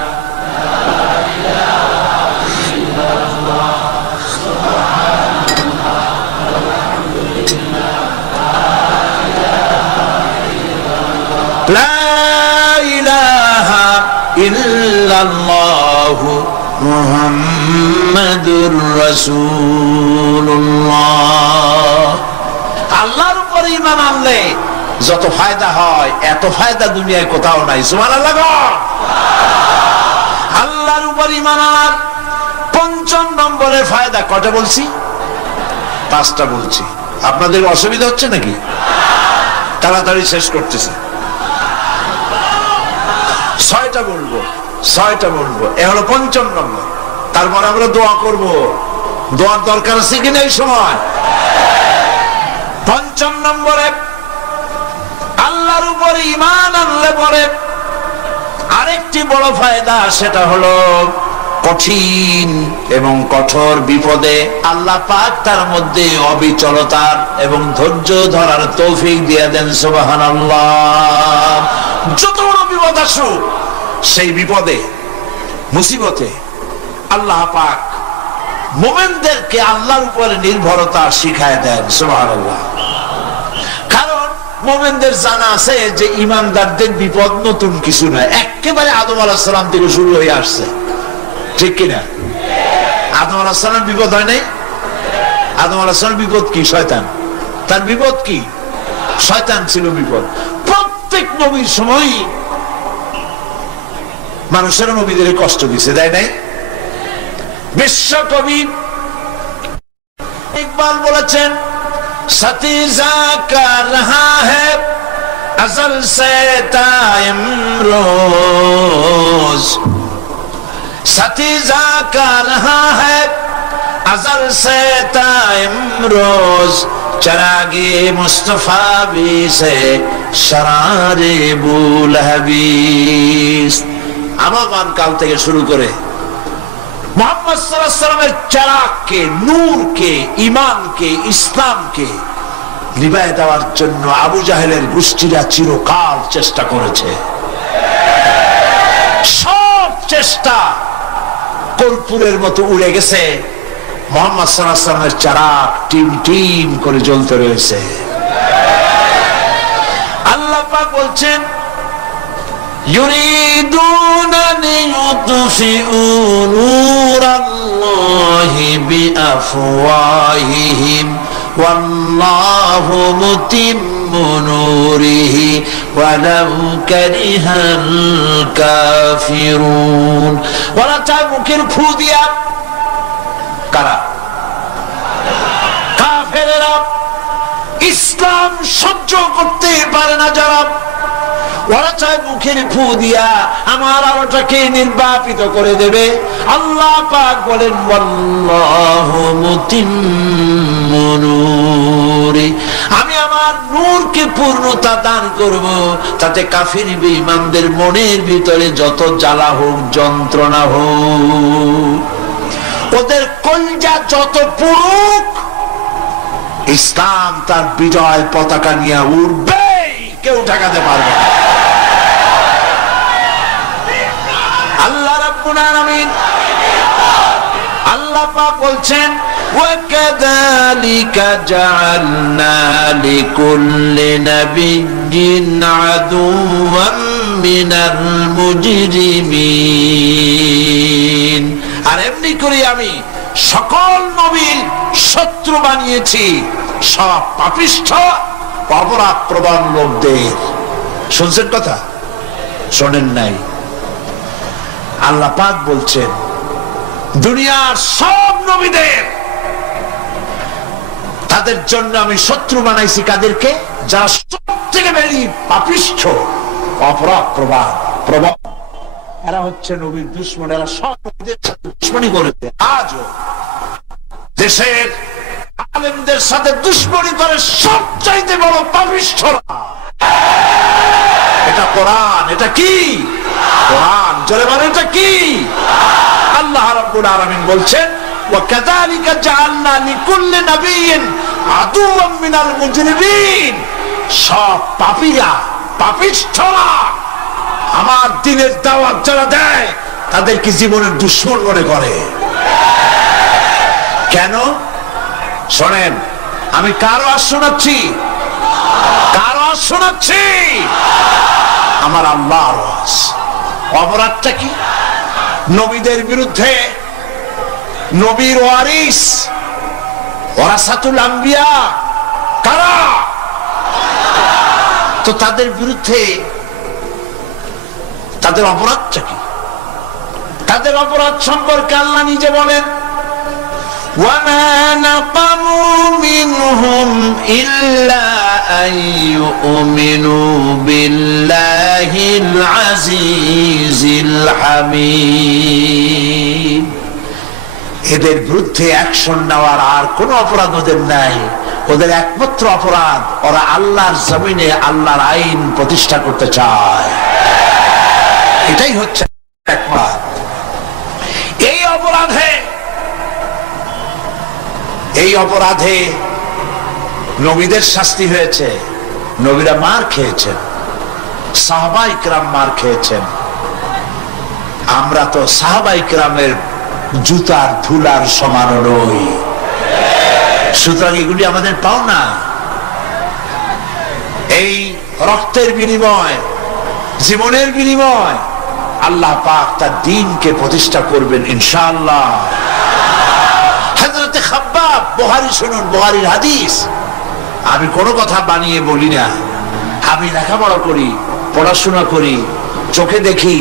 লা ইলাহা ইল্লাল্লাহু মুহাম্মাদুর রাসূলুল্লাহ। আল্লাহর উপর ঈমান আনলে যত ফায়দা হয়, এত ফায়দা দুনিয়ায় কোথাও নাই। সুবহানাল্লাহ। আল্লাহর উপর ঈমান আনার ৫ম নম্বরের ফায়দা কয়টা বলছি? 5টা বলছি। আপনাদের অসুবিধা হচ্ছে নাকি? তাড়াতাড়ি শেষ করতেছে। 6টা বলবো, 6টা বলবো, এ হলো ৫ম নম্বর। তারপর আমরা দোয়া করব। দোয়ার দরকার আছে কিনা এই সময়? ৫ম নম্বরে আল্লাহর উপর ঈমান আনলে পরে আরেকটি বড় ফায়দা, সেটা হলো কঠিন এবং কঠোর বিপদে আল্লাহ পাক তার মধ্যে অবিচলতার এবং ধৈর্য ধরার তৌফিক দিয়ে দেন। সুবহানাল্লাহ। যত বড় বিপদ আসুক, সেই বিপদে মুসিবতে আল্লাহ পাক মুমিনদেরকে আল্লাহর উপরে নির্ভরতা শিখায় দেন। সুবহানাল্লাহ। কারণ মুমিনদের জানা আছে যে ঈমানদারদের বিপদ নতুন কিছু নয়, একেবারে আদম আলাইহিস সালাম থেকে শুরু হয়ে আসছে, ঠিক কিনা? আদম আলাইহিস সালাম বিপদ হয় নাই? আদম আলাইহিস সালাম বিপদ কি? শয়তান। তার বিপদ কি? শয়তান ছিল বিপদ। প্রত্যেক নবীর সময় মানুষের নবীদের কষ্ট দিছে, দেয় নাই? বিশ্বকবি ইকবাল বলেছেন, সতীজা কা রহা হ্যায় আজল সে তা ইমরোজ, সতীজা কা রহা হ্যায় আজল সে তা ইমরোজ, চরাগে মুস্তফা বি সে শরারে বুলহবিস। আবামান কাল থেকে শুরু করে মুহাম্মদ সাল্লাল্লাহু আলাইহি ওয়াসাল্লামের চিরাগকে, নূরকে, ঈমানকে, ইসলামকে নিভায়ে দেওয়ার জন্য আবু জাহেলের গোষ্ঠীরা চিরকাল চেষ্টা করেছে। সব চেষ্টা কর্পূরের মতো উড়ে গেছে, মুহাম্মদ সাল্লাল্লাহু আলাইহি ওয়াসাল্লামের চিরাগ টিম টিম করে জ্বলতে রয়েছে। আল্লাহ পাক বলছেন, يريدون أن يطفئوا نور الله بأفواههم والله متم نوره ولو كره الكافرون। ওরা চায় মুখের ফু দিয়া, কারা? কাফেরেরা। ইসলাম সহ্য করতে পারে না যারা, ওরা চায় মুখের ফু দিয়া আমার আলোটাকে নির্বাপিত করে দেবে। আল্লাহ পাক বলেন, ওয়াল্লাহু মুতিম্মু নূরি, আমি আমার নূরকে পূর্ণতা দান করব, তাতে কাফির বেঈমানদের মনের ভিতরে যত জ্বালা হোক, যন্ত্রণা হোক, ওদের কলজা যত পুরুক, ইসলাম তার বিজয় পতাকা নিয়ে উঠবে, কেউ ঠেকাতে পারবে না। আল্লাহ রাব্বুল আলামিন, আল্লাহ পাক বলছেন, وَكَذَلِكَ جَعَلْنَا لِكُلِّ نَبِيٍّ عَدُوًّا مِنَ الْمُجْرِمِينَ। আর এমনি করে আমি সকল নবীর শত্রু বানিয়েছি সব পাপিষ্ঠ অপরাধ প্রবণ লোকদের। শুনছেন কথা? শোনেন নাই? আল্লাহ পাক বলছেন, দুনিয়ার সব নবীদের তাদের জন্য আমি শত্রু বানাইছি। কাদেরকে? যারা সবথেকে বেশি পাপিষ্ঠ, অপরাধ প্রবণ। এরা হচ্ছে নবীর দুশমন। এরা সব নবীদের সাথে দুশমনি করেছে। আজও দেশের আলেমদের সাথে দুশমনি করে সবচাইতে বড় পাপিষ্ঠরা। এটা কোরআন। এটা কি? কোরআন। জোরে বলেন, এটা কি? আল্লাহ রাব্বুল আলামিন বলছেন, وَكَذَلِكَ جَعَلْنَا لِكُلِّ نَبِيٍّ عَدُوًّا مِنَ الْمُجْرِمِينَ। সব পাপীরা, পাপিষ্ঠরা আমার দ্বীনের দাওয়াত যারা দেয় তাদেরকে জীবনের দুশমন মনে করে। কেন? শোনেন, আমি কার ওয়াজ শোনাচ্ছি? কার ওয়াজ শোনাচ্ছি? আমার আল্লাহর ওয়াজ। অপরাধটা কি? নবীদের বিরুদ্ধে, নবীর ওয়ারিস ওয়ারাসাতুল আম্বিয়া কারা, তো তাদের বিরুদ্ধে তাদের অপরাধটা কি? তাদের অপরাধ সম্পর্কে আল্লাহ নিজে বলেন, وَمَا نَقَمُوا مِنْهُمْ إِلَّا أَنْ يُؤْمِنُوا بِاللَّهِ الْعَزِيزِ الْحَمِيدِ। এদের বিরুদ্ধে অ্যাকশন নেওয়ার আর কোন অপরাধ ওদের নাই। ওদের একমাত্র অপরাধ, ওরা আল্লাহর জমিনে আল্লাহর আইন প্রতিষ্ঠা করতে চায়। এটাই হচ্ছে একমাত্র। এই অপরাধে নবীদের শাস্তি হয়েছে। নবীরা মার খেয়েছেন, সাহাবায়ে কেরাম মার খেয়েছেন। আমরা তো সাহাবায়ে কেরামের জুতার ধুলার সমান নই, সুতরাং এগুলি আমাদের পাওনা। এই রক্তের বিনিময়, জীবনের বিনিময় আল্লাহ পাক তার দ্বীনকে প্রতিষ্ঠা করবেন ইনশাআল্লাহ। হযরতে খাব্বাব, বুখারী শুনুন, বুখারীর হাদিস। আমি কোনো কথা বানিয়ে বলি না, আমি লেখাপড়া করি, পড়াশোনা করি, চোখে দেখি,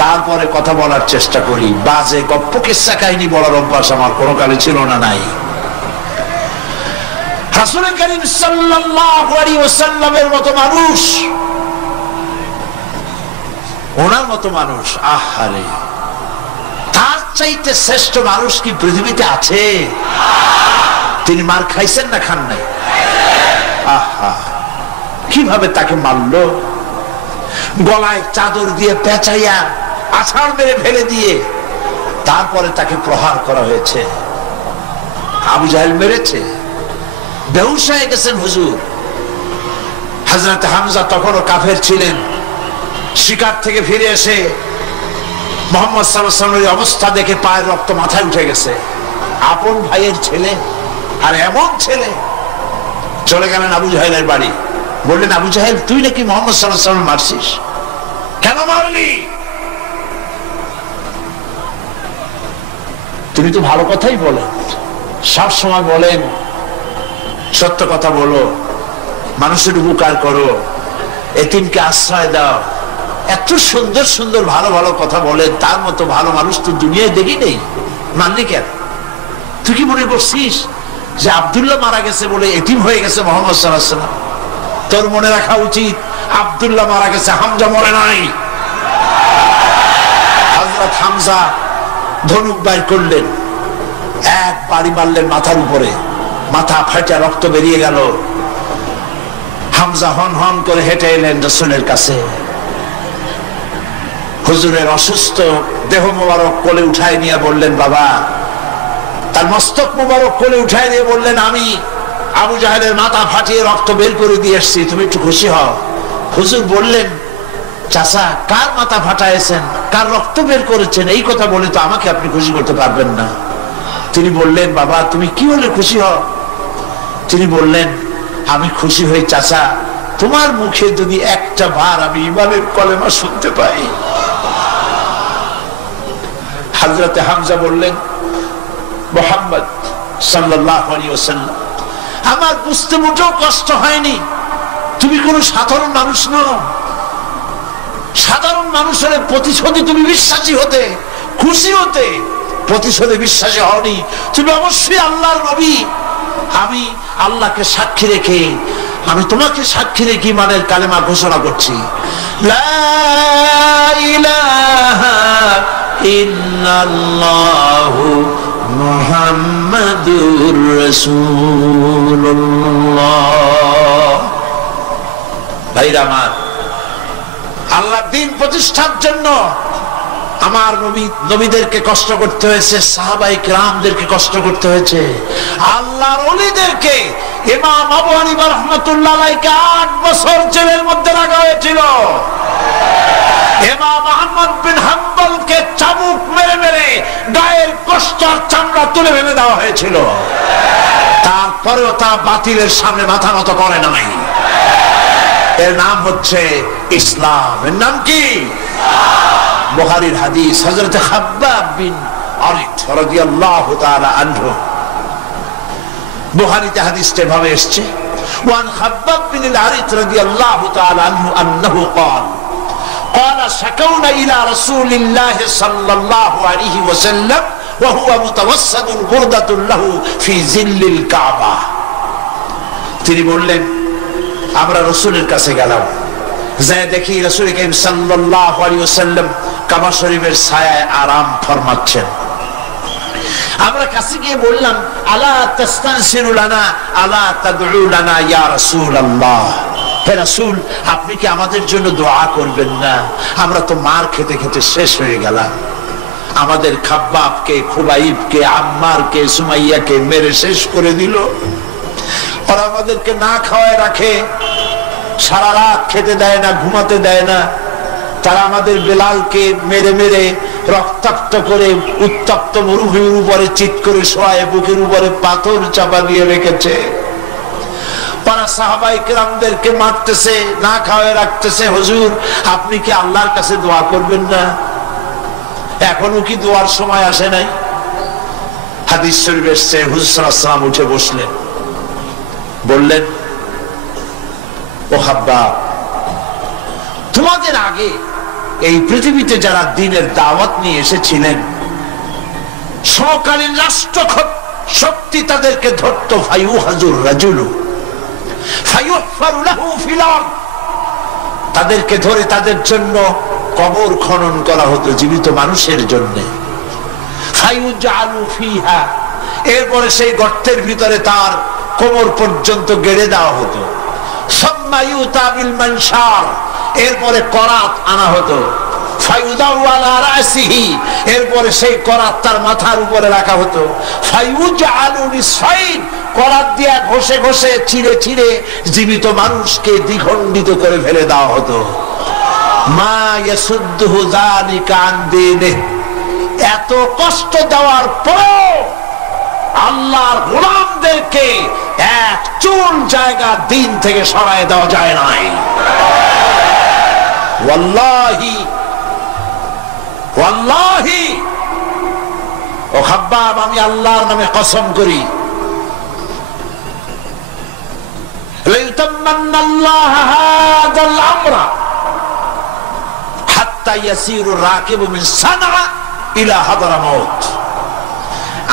তারপরে কথা বলার চেষ্টা করি। বাজে গপ্প কিস্সা কাহিনী বলার অভ্যাস আমার কোনো কালে ছিল না, নাই। রাসূল করিম সাল্লাল্লাহু আলাইহি ওয়াসাল্লামের মতো মানুষ, ওনার মতো মানুষ, আহারে, তার চাইতে শ্রেষ্ঠ মানুষ কি পৃথিবীতে আছে? তিনি মার খাইছেন না খান নাই? আহা, কিভাবে তাকে মারলো! গলায় চাদর দিয়ে পেঁচাইয়া আছাড় মেরে ফেলে দিয়ে তারপরে তাকে প্রহার করা হয়েছে। আবু জাহেল মেরেছে, বেহুশ হয়ে গেছেন হুজুর। হযরত হামজা তখনও কাফের ছিলেন। শিকার থেকে ফিরে এসে মুহাম্মদ সাল্লাল্লাহু আলাইহি ওয়াসাল্লামের অবস্থা দেখে পায়ের রক্ত মাথায় উঠে গেছে। আপন ভাইয়ের ছেলে, আর এমন ছেলে। চলে গেলেন আবু জাহেলের বাড়ি, বললেন, আবু জাহেল, তুই নাকি মুহাম্মদ সাল্লাল্লাহু আলাইহি ওয়াসাল্লাম মারছিস, কেন মারলি? তুমি তো ভালো কথাই বলেন, সব সময় বলেন সত্য কথা বলো, মানুষের উপকার করো, এতিমকে আশ্রয় দাও, এত সুন্দর সুন্দর ভালো ভালো কথা বলেন। তার মতো ভালো মানুষ তো দুনিয়ায় দেখি নেই। মানলি কেন? তুই কি মনে করছিস যে আব্দুল্লাহ মারা গেছে বলে এতিম হয়ে গেছে মুহাম্মদ সাল্লাল্লাহু আলাইহি ওয়াসাল্লাম? তোর মনে রাখা উচিত, আব্দুল্লাহ মারা গেছে, হামজা মরে নাই। হযরত হামজা ধনুক বাইর করলেন, এক বাড়ি মারলেন মাথার উপরে, মাথা ফাটা রক্ত বেরিয়ে গেল। হামজা হন হন করে হেঁটে এলেন রাসূলের কাছে। হুজুরের অসুস্থ দেহ মোবারক কোলে উঠায় নিয়ে বললেন, বাবা, তার মস্তক মোবারক কোলে উঠায় দিয়ে বললেন, আমি আবু জাহেলের মাথা ফাটিয়ে রক্ত বের করে দিয়ে এসেছি, তুমি একটু খুশি হও। হুজুর বললেন, চাচা, কার মাথা ফাটাইছেন, কার রক্ত বের করেছেন, এই কথা বলে তো আমাকে আপনি খুশি করতে পারবেন না। তিনি বললেন, বাবা, তুমি কি হলে খুশি হও? তিনি বললেন, আমি খুশি হই চাচা, তোমার মুখে যদি একটা বার আমি ইমানের কলেমা শুনতে পাই। হযরতে হামজা বললেন, মুহাম্মদ সাল্লাল্লাহু আলাইহি ওয়াসাল্লাম, আমার বুঝতে মোটেও কষ্ট হয়নি, তুমি কোনো সাধারণ মানুষ নও। সাধারণ মানুষের প্রতিশোধে তুমি বিশ্বাসী হতে, খুশি হতে, প্রতিশোধে বিশ্বাসী হওনি, তুমি অবশ্যই আল্লাহর নবী। আমি আল্লাহকে সাক্ষী রেখে, আমি তোমাকে সাক্ষী রেখে ইমানের কালেমা ঘোষণা করছি, লা ইলাহা ইল্লাল্লাহু মুহাম্মাদুর রাসূলুল্লাহ। ভাইরা আমার, আল্লাহর দ্বীন প্রতিষ্ঠার জন্য আমার নবীদেরকে কষ্ট করতে হয়েছে, সাহাবায়ে কিরামদেরকে কষ্ট করতে হয়েছে, আল্লাহর ওলিদেরকে, ইমাম আবু হানিফা রাহমাতুল্লাহ আলাইহি 8 বছর জেলের মধ্যে রাখা হয়েছিল। ইমাম আহমদ বিন হাম্বলকে চাবুক মেরে মেরে গায়ের কষ্ট আর চামড়া তুলে ফেলে দেওয়া হয়েছিল। তারপরেও তা বাতিলের সামনে মাথা নত করে নাই। এর নাম হচ্ছে ইসলাম। এর নাম কি? বুখারীর হাদিস, হযরত খাব্বাব বিন আরিত রাদিয়াল্লাহু তাআলা আনহু, বুখারীতে হাদিসটা এভাবে এসেছে, ওয়ান খাব্বাব বিন আরিত রাদিয়াল্লাহু তাআলা আনহু আন্নাহু قال قال شكونا الى رسول الله صلى الله عليه وسلم وهو متوسد بردة له في ظل الكعبة। তিনি বললেন, আমরা রাসূলের কাছে গেলাম, যাই দেখি রাসূল কারীম সাল্লাল্লাহু আলাইহি ওয়াসাল্লাম কাবা শরীফের ছায়ায় আরাম ফরমাচ্ছেন। আমরা কাছে গিয়ে বললাম, আলা তাস্তানসিরু লানা আলা তাদউ লানা ইয়া রাসূলুল্লাহ, হে রাসূল, আপনি কি আমাদের জন্য দোয়া করবেন না? আমরা তো মার খেতে খেতে শেষ হয়ে গেলাম, আমাদের খাব্বাবকে, খুবাইবকে, আম্মারকে, সুমাইয়াকে মেরে শেষ করে দিল। ওরা আমাদেরকে না খাওয়ায় রাখে, সারা রাত খেতে দেয় না, ঘুমাতে দেয় না। তারা আমাদের বেলালকে মেরে মেরে রক্তাক্ত করে উত্তপ্ত মরুভূমির উপরে চিৎ করে শোয়ায়, বুকের উপরে পাথর চাপা দিয়ে রেখেছে। ওরা সাহাবায়ে কিরামদেরকে মারতেছে, না খাওয়ায় রাখতেছে। হুজুর, আপনি কি আল্লাহর কাছে দোয়া করবেন না? এখনো কি দোয়ার সময় আসে নাই? হাদিস শরীফ এসেছে, হুজুর সাল্লাল্লাহু আলাইহি ওয়াসাল্লাম উঠে বসলেন, বললেন, ও খাব্বাব, তোমাদের আগে এই পৃথিবীতে যারা দ্বীনের দাওয়াত নিয়ে এসেছিলেন, সমকালীন রাষ্ট্র শক্তি তাদেরকে ধরত, ফায়ুহাজুর রাজুলু ফায়ুহফারু লাহু ফিল আরদ, তাদেরকে ধরে তাদের জন্য কবর খনন করা হতো জীবিত মানুষের জন্য। ফায়ুজআলু ফিহা, এরপরে সেই গর্তের ভিতরে তার কোমর পর্যন্ত গেড়ে দেওয়া হতো। সুম্মা ইউতা বিল মানশার, এরপরে করাত আনা হতো। ফায়ুদাউ আলা রাসিহি, এরপরে সেই করাত তার মাথার উপরে রাখা হতো। ফায়ুজআলু নিসফাইন, করাত দিয়ে ঘষে ঘষে চিড়ে চিড়ে জীবিত মানুষকে দ্বিখণ্ডিত করে ফেলে দেওয়া হতো। মা ইয়াসুদ্দুহু যালিকা আন দীনিহি, এত কষ্ট দেওয়ার পরেও আল্লাহর গোলামদেরকে এক চুল জায়গা দিন থেকে সরায় দেওয়া যায় নাই। ওয়াল্লাহি ওয়াল্লাহি, ও খাব্বাব, আমি আল্লাহর নামে কসম করি, লাইতামান্নাল্লাহু হাযাল আমরা হাত্তা ইয়াসিরু রাকিবু মিন সানআ ইলা হাদরামাউত।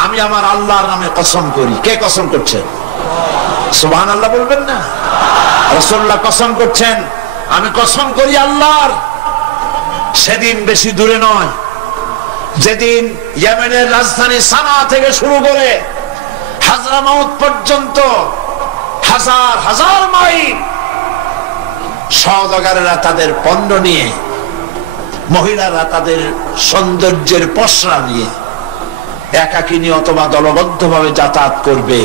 আমি আমার আল্লাহর নামে কসম করি। কে কসম করছেন? সুবহানাল্লাহ বলবেন না? রাসূলুল্লাহ কসম করছেন, আমি কসম করি আল্লাহর, সেদিন বেশি দূরে নয়, যেদিন ইয়েমেনের রাজধানী সানা থেকে শুরু করে হাজরামাউত পর্যন্ত হাজার হাজার মাইল সওদাগরেরা তাদের পণ্য নিয়ে, মহিলারা তাদের সৌন্দর্যের পসরা নিয়ে একাকিনী অথবা দলবদ্ধভাবে যাতায়াত করবে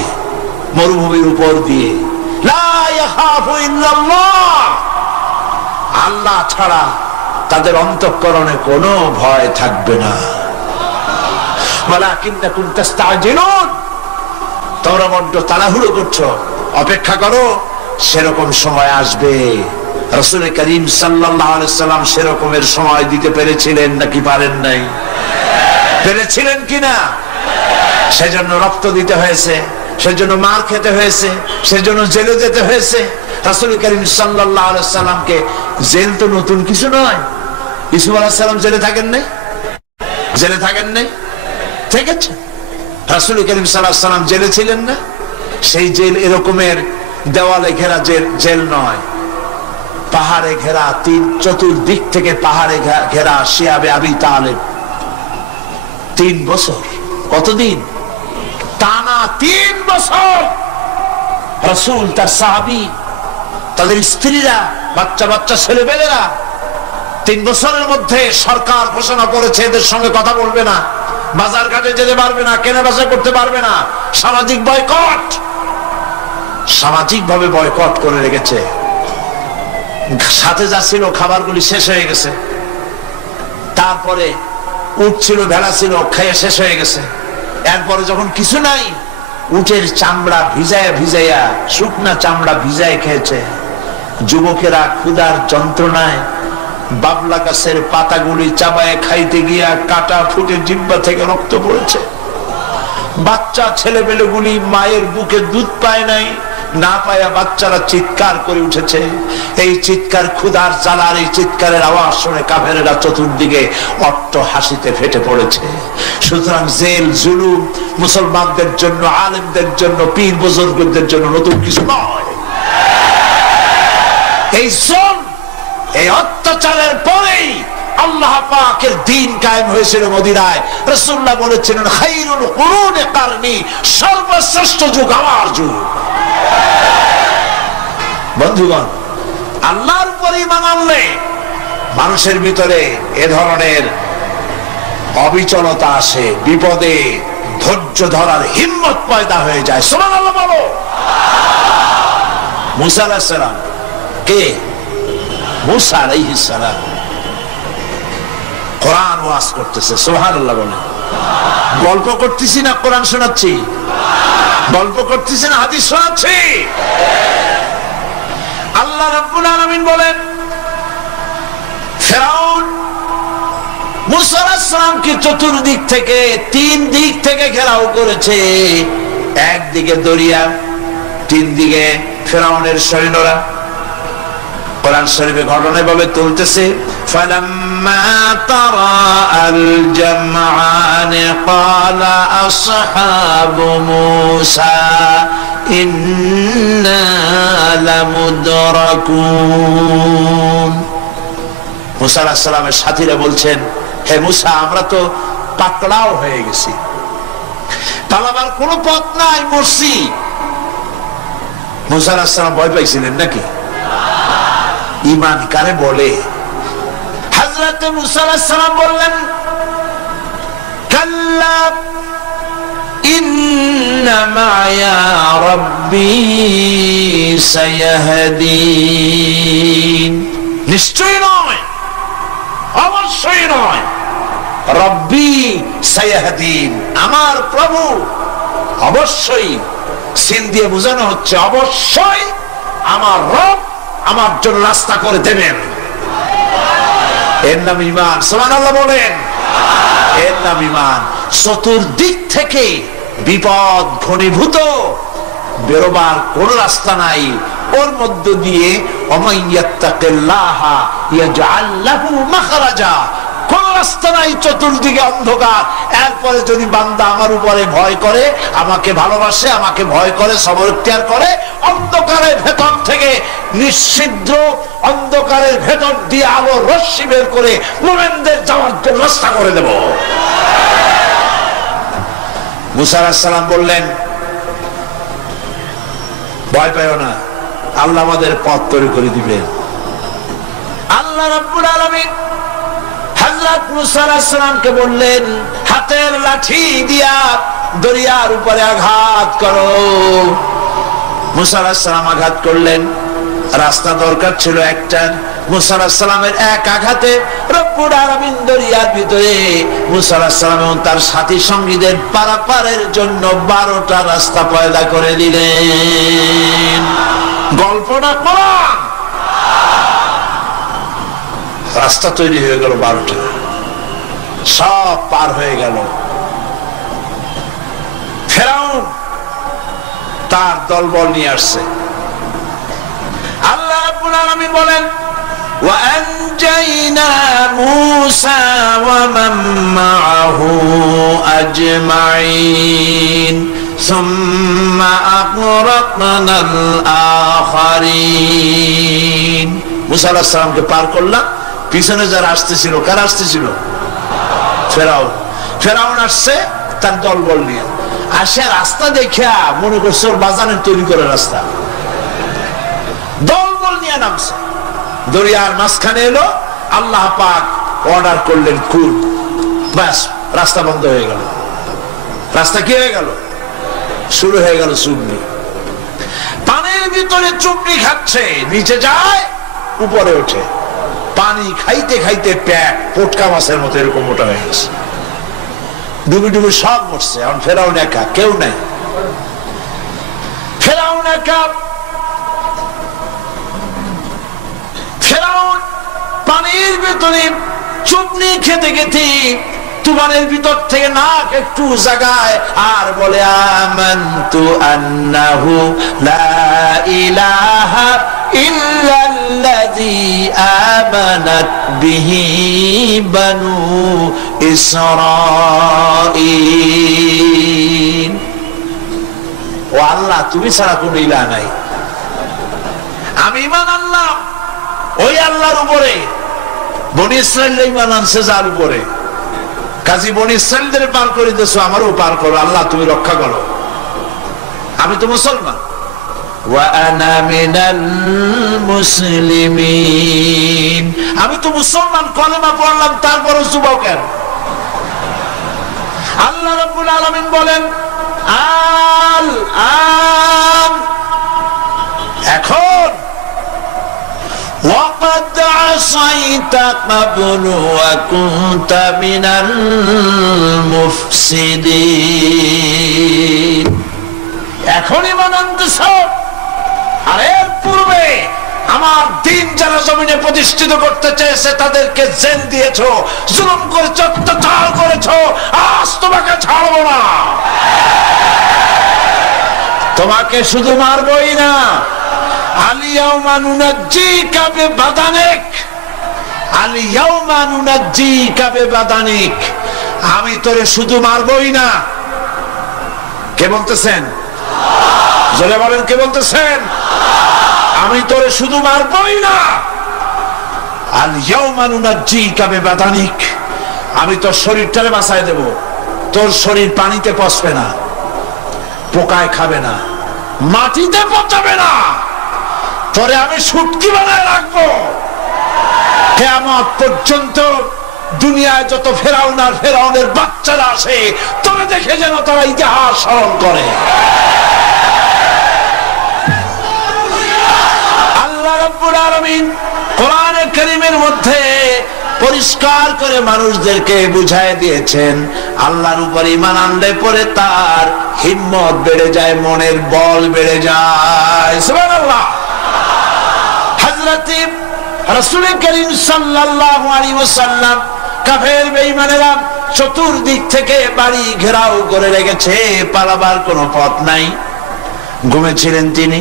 মরুভূমির উপর দিয়ে। লা ইয়াখাফু ইল্লাল্লাহ, আল্লাহ ছাড়া তাদের অন্তঃকরণে কোনো ভয় থাকবে না। ওয়ালাকিন্নাকুম তাস্তাজিলুন, তোমরা বড্ড তাড়াহুড়ো করছো, অপেক্ষা করো, সেরকম সময় আসবে। রাসূল করিম সাল্লাল্লাহু আলাইহি সাল্লাম সেরকমের সময় দিতে পেরেছিলেন নাকি পারেন নাই? পেরেছিলেন কিনা? সেজন্য রক্ত দিতে হয়েছে, সেজন্য মার খেতে হয়েছে, সেজন্য জেলে যেতে হয়েছে। রাসূল করিম সাল্লাল্লাহু আলাইহি সাল্লামকে জেল তো নতুন কিছু নয়। ইউসুফ আলাইহিস সালাম জেলে থাকেন নাই? জেলে থাকেন নাই? ঠিক আছে, রাসূল করিম সাল্লাল্লাহু আলাইহি সাল্লাম জেলে ছিলেন না? সেই জেল এরকমের দেওয়ালে ঘেরা জেল নয়, পাহাড়ে ঘেরা, চতুর্দিক থেকে পাহাড়ে ঘেরা শিয়াবে আবি তালেব 3 বছর। কতদিন? টানা 3 বছর। রাসূল, তার সাহাবী, তাদের স্ত্রীরা, বাচ্চা বাচ্চা ছেলেমেয়েরা 3 বছরের মধ্যে সরকার ঘোষণা করেছে এদের সঙ্গে কথা বলবে না, বাজার ঘাটে যেতে পারবে না, কেনা বেচা করতে পারবে না, সামাজিক বয়কট, সামাজিক ভাবে বয়কট করে রেখেছে। সাথে যা ছিল খাবারগুলি শেষ হয়ে গেছে, তারপরে উট ছিল, ভেড়া ছিল, খেয়ে শেষ হয়ে গেছে। এরপরে যখন কিছু নাই, উটের চামড়া ভিজাইয়া শুকনা চামড়া ভিজায় খেয়েছে। যুবকেরা ক্ষুধার যন্ত্রণায় বাবলা গাছের পাতাগুলি চাবায় খাইতে গিয়া কাটা ফুটে জিহ্বা থেকে রক্ত পড়েছে। বাচ্চা ছেলেমেয়েগুলি মায়ের বুকে দুধ পায় নাই, না পায়া বাচ্চারা চিৎকার করে উঠেছে। এই চিৎকার, ক্ষুধার জ্বালার এই চিৎকারের আওয়াজ শুনে কাফেরেরা চতুর্দিকে অট্ট হাসিতে ফেটে পড়েছে। সুতরাং জেল জুলুম মুসলমানদের জন্য, আলেমদের জন্য, পীর বুজুর্গদের জন্য নতুন কিছু নয়। এই জুলম, এই অত্যাচারের পরেই আল্লাহ পাকের দ্বীন কায়েম হয়েছিল মদিনায়। রাসূলুল্লাহ বলেছিলেন, খায়রুল কুরুনি কারনি, সর্বশ্রেষ্ঠ যুগ আমার যুগ। বন্ধুগণ, আল্লাহর উপর ঈমান আনলে মানুষের ভিতরে এ ধরনের অবিচলতা আসে, বিপদে ধৈর্য ধরার হিম্মত পয়দা হয়ে যায়। সুবহানাল্লাহ বলো। মুসা আলাইহিস সালাম কে? মুসা আলাইহিস সালাম কোরআন ওয়াজ করতেছে। সুবহানাল্লাহ বলে। গল্প করতেছি না কোরআন শোনাচ্ছি? গল্প করতেছি না হাদিস শোনাচ্ছি? আল্লাহ রাব্বুল আলামিন বলেন, ফিরআউন মুসা আলাইহিস সালামকে চতুর্দিক থেকে, 3 দিক থেকে ঘেরাও করেছে। একদিকে দরিয়া, 3 দিকে ফিরআউনের সৈন্যরা। কোরআন শরীফে ঘটনা এভাবে তুলতেছে, ফালাম্মা তারাআল জামআন ক্বালা আসহাবু মূসা ইন্না লামুদরাকুন। মূসা আলাইহিস সালামের সাথীরা বলছেন, হে মূসা, আমরা তো পাকড়াও হয়ে গেছি, পালাবার কোনো পথ নাই, মরছি। মূসা আলাইহিস সালাম ভয় পাইছিলেন নাকি? ঈমান কারে বলে? হযরত মূসা আলাইহিস সালাম বললেন, কাল্লা ইন্না মা'য়া রাব্বী সায়াহদিন। নিশ্চয় নয়, অবশ্যই নয়, রব্বী সায়াহদিন, আমার প্রভু অবশ্যই, সিন দিয়ে বোঝানো হচ্ছে অবশ্যই আমার রব আমার জন্য রাস্তা করে দেবেন। এর নাম ঈমান। সুবহানাল্লাহ বলেন। এর নাম ঈমান। চতুর্দিক থেকে বিপদ ঘনীভূত, বেরোবার কোন রাস্তা নাই। ওর মধ্য দিয়ে ওমাইয়াত্তাকিল্লাহা ইয়াজআল লাহু মাখরাজা, কোন রাস্তা নাই, চতুর্দিকে অন্ধকার। এরপরে যদি বান্দা আমার উপরে ভয় করে, আমাকে ভালোবাসে, আমাকে ভয় করে, সবর ইখতিয়ার করে, অন্ধকারের ভেতর থেকে নিশ্চিদ্র অন্ধকারের ভেতর দিয়ে আলো রশ্মি বের করে মুমিনদের যাওয়ার জন্য রাস্তা করে দেব। মূসা আলাইহিস সালাম বললেন, ভয় পেও না, আল্লাহ আমাদের পথ তৈরি করে দিবেন। আল্লাহ রাব্বুল আলামিন হযরত মুসা আলাইহিস সালামকে বললেন, হাতের লাঠি দিয়া দরিয়ার উপরে আঘাত করো। মুসা আলাইহিস সালাম আঘাত করলেন। রাস্তা দরকার ছিল একটা, মুসা আলাইহিস সালামের এক আঘাতে রব্বুল আলামিন দরিয়ার ভিতরে মুসা আলাইহিস সালাম এবং তার সাথী সঙ্গীদের পারাপারের জন্য 12টা রাস্তা পয়দা করে দিলেন। গল্পটা কোরআন। রাস্তা তৈরি হয়ে গেল 12টা, সব পার হয়ে গেল। ফেরাউন তার দলবল নিয়ে আসছে। আল্লাহ রাব্বুল আলামিন বলেন, وَأَنْجَيْنَا مُوسَى وَمَن مَّعَهُ أَجْمَعِينَ ثُمَّ أَغْرَقْنَا الْآخَرِينَ। মুসা আলাইহিস সালামকে পার করলাম, পিছনে যারা আসতেছিল, কারা আসতেছিল? ফেরাউন। ফেরাউন আসছে তার দলবল নিয়ে। আসে রাস্তা দেখিয়া মনে করছে ওর বাজানের তৈরি করে রাস্তা, দলবল নিয়ে নামছে। দরিয়ার মাঝখানে এলো, আল্লাহ পাক অর্ডার করলেন কুল, ব্যাস রাস্তা বন্ধ হয়ে গেল। রাস্তা কি হয়ে গেল? শুরু হয়ে গেল চুবনি। পানির ভিতরে চুবনি খাচ্ছে, নিচে যায় উপরে ওঠে। পানি খাইতে খাইতে প্যাক পোটকা মাছের মতো এরকম মোটা হয়ে গেছে। ডুবি ডুবি সব মরছে। এখন ফেরাউন একা, কেউ নাই। ফেরাউন একা। ফেরাউন পানির ভিতরে চুবনি খেতে খেতে তুফানের ভিতর থেকে নাক একটু জাগায় আর বলে, আমানতু আন্নাহু লা ইলাহা ইল্লাল্লাযী আমানাত বিহি বানু ইসরাঈল। ও আল্লাহ, তুমি ছাড়া কোনো ইলাহ নাই। আমি ঈমান আনলাম ওই আল্লাহর উপরে। বনি ইসরাঈল ঈমান আনছে যার উপরে। কাজী বনি ইসরাঈলদের পার করে দিয়েছো, আমারও পার করো। আল্লাহ তুমি রক্ষা করো। আমি তো মুসলমান। ওয়া আনা মিনাল মুসলিমিন। আমি তো মুসলমান, কলেমা পড়লাম, তারপরও যুবক কেন? আল্লাহ রাব্বুল আলামিন বলেন, আল আন, এখন وَقَدْ عَصَيْتَ قَبْلُ وَكُنْتَ مِنَ الْمُفْسِدِينَ। এখন ঈমান আনতেছ, আর এর পূর্বে আমার দ্বীন যারা জমিনে প্রতিষ্ঠিত করতে চেয়েছে তাদেরকে জেল দিয়েছো, জুলুম করেছো, অত্যাচার করেছো। আজ তোমাকে ছাড়বো না। তোমাকে শুধু মারবই না, আলিয়াউমা নুনাজ্জিকা বিবাদানিক, আলিয়াউমা নুনাজ্জিকা বিবাদানিক। আমি তোরে শুধু মারবই না। কে বলতেছেন? জোরে বলেন, কে বলতেছেন? আমি তোরে শুধু মারবই না, আলিয়াউমা নুনাজ্জিকা বিবাদানিক, আমি তোর শরীরটারে বাঁচায় দেব। তোর শরীর পানিতে পচবে না, পোকায় খাবে না, মাটিতে পচাবে না। তোরে আমি শুটকি বানায় রাখবো। কিয়ামত পর্যন্ত দুনিয়ায় যত ফেরাউন আর ফেরাউনের বাচ্চারা আসে, তোরে দেখে যেন তারা ইতিহাস স্মরণ করে। আল্লাহ রাব্বুল আলামিন কোরআনে কারীমের মধ্যে পরিষ্কার করে মানুষদেরকে বুঝায় দিয়েছেন, আল্লাহর উপর ঈমান আনলে পরে তার হিম্মত বেড়ে যায়, মনের বল বেড়ে যায়। সুবহানাল্লাহ। হযরত রাসূল করিম সাল্লাল্লাহু আলাইহি ওয়াসাল্লাম কাফের বেঈমানেরা চতুর্দিক থেকে বাড়ি ঘেরাও করে রেখেছে, পালাবার কোনো পথ নাই। ঘুমেছিলেন তিনি।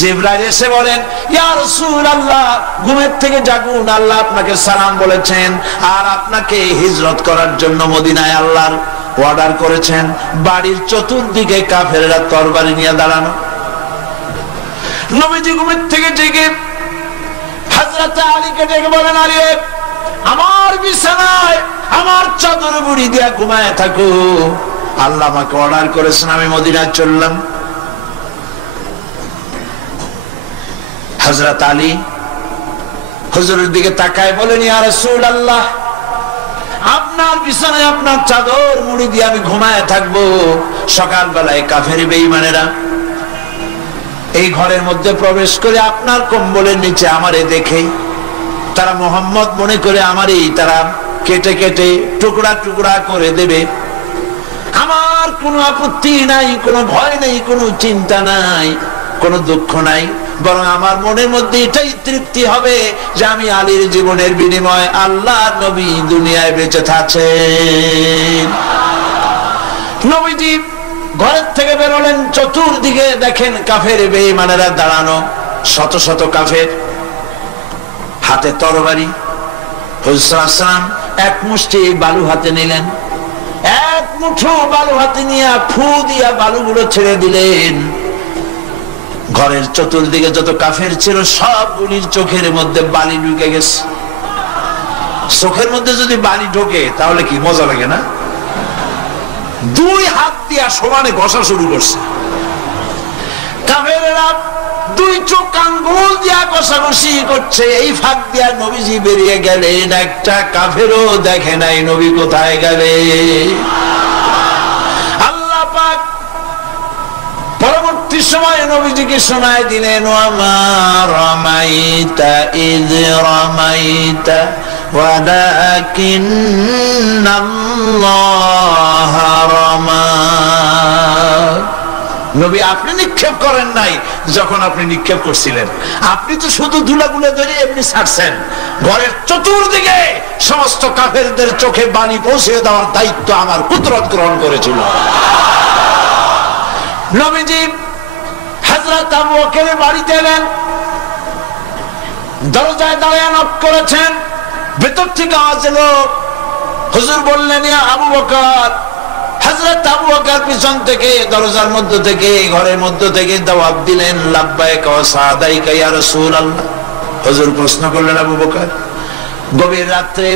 জিবরাইল এসে বলেন, ইয়া রাসূলুল্লাহ, ঘুমের থেকে জাগুন, আল্লাহ আপনাকে সালাম বলেছেন আর আপনাকে হিজরত করার জন্য মদিনায় আল্লাহর অর্ডার করেছেন। বাড়ির চতুর্দিকে কাফেররা তরবারি নিয়ে দাঁড়ানো। নবীজি ঘুমের থেকে জেগে হযরত আলীকে ডেকে বলেন, আলী, আমার বিছানায় আমার চাদর মুড়ি দিয়া ঘুমায় থাকো। আল্লাহ আমাকে অর্ডার করেছেন, আমি মদিনায় চললাম। হযরত আলী হুজুরের দিকে তাকায় বলেন, ইয়া রাসূলুল্লাহ, আপনার বিছানায় আপনার চাদর মুড়ি দিয়ে আমি ঘুমায় থাকবো, সকালবেলায় কাফের বেঈমানেরা এই ঘরের মধ্যে প্রবেশ করে আপনার কম্বলের নিচে আমারে দেখে তারা মোহাম্মদ মনে করে আমারই তারা কেটে কেটে টুকরা টুকরা করে দেবে। আমার কোনো আপত্তি নাই, কোনো ভয় নেই, কোনো চিন্তা নাই, কোনো দুঃখ নাই, বরং আমার মনের মধ্যে এটাই তৃপ্তি হবে যে আমি আলীর জীবনের বিনিময়ে আল্লাহর নবী দুনিয়ায় বেঁচে থাকেন। নবীজি ঘরের থেকে বেরোলেন, চতুর্দিকে দেখেন কাফের বেঈমানেরা দাঁড়ানো, শত শত কাফের, হাতে তরবারি। হুজুর সাল্লাল্লাহু আলাইহি ওয়াসাল্লাম এক মুষ্টি বালু হাতে নিলেন, এক মুঠো বালু হাতে নিয়ে ফু দিয়া বালুগুলো ছেড়ে দিলেন। ঘরের চতুর্দিকে যত কাফের ছিল সবগুলির চোখের মধ্যে বালি ঢুকে গেছে। চোখের মধ্যে যদি বালি ঢোকে তাহলে কি মজা লাগে না? দুই হাত দিয়া সমানে ঘষা শুরু করছে কাফেরেরা, দুই চোখ আঙ্গুল দিয়া ঘষাঘষি করছে। এই ফাঁক দিয়া নবীজি বেরিয়ে গেলেন, একটা কাফেরও দেখে নাই নবী কোথায় গেলে। আল্লাহ পাক পরবর্তী সময়ে নবীজিকে শোনায় দিলেন, ওয়ামা রামাইতা ইয রামাইতা ওয়ালাকিন্নাল্লাহা রামা। নবী আপনি নিক্ষেপ করেন নাই যখন আপনি নিক্ষেপ করছিলেন, আপনি তো শুধু ধুলাগুলো ধরে এমনি ছাড়ছেন। ঘরের চতুর্দিকে সমস্ত কাফেরদের চোখে বাণী পৌঁছে দেওয়ার দায়িত্ব আমার কুদরত গ্রহণ করেছিল। নবীজি হযরত আবু বকরের বাড়িতে এলেন, দরজায় দাঁড়িয়ে নক করেছেন, ভেতর থেকে আওয়াজ এলো। হুজুর বললেন, ইয়া আবু বকর। হযরত আবু বকর পিছন থেকে দরজার মধ্য থেকে ঘরের মধ্য থেকে দাওয়াত দিলেন, লাব্বাইকা ওয়া সাদাইকা ইয়া রাসূলুল্লাহ। হুজুর প্রশ্ন করলেন, আবু বকর, গভীর রাতে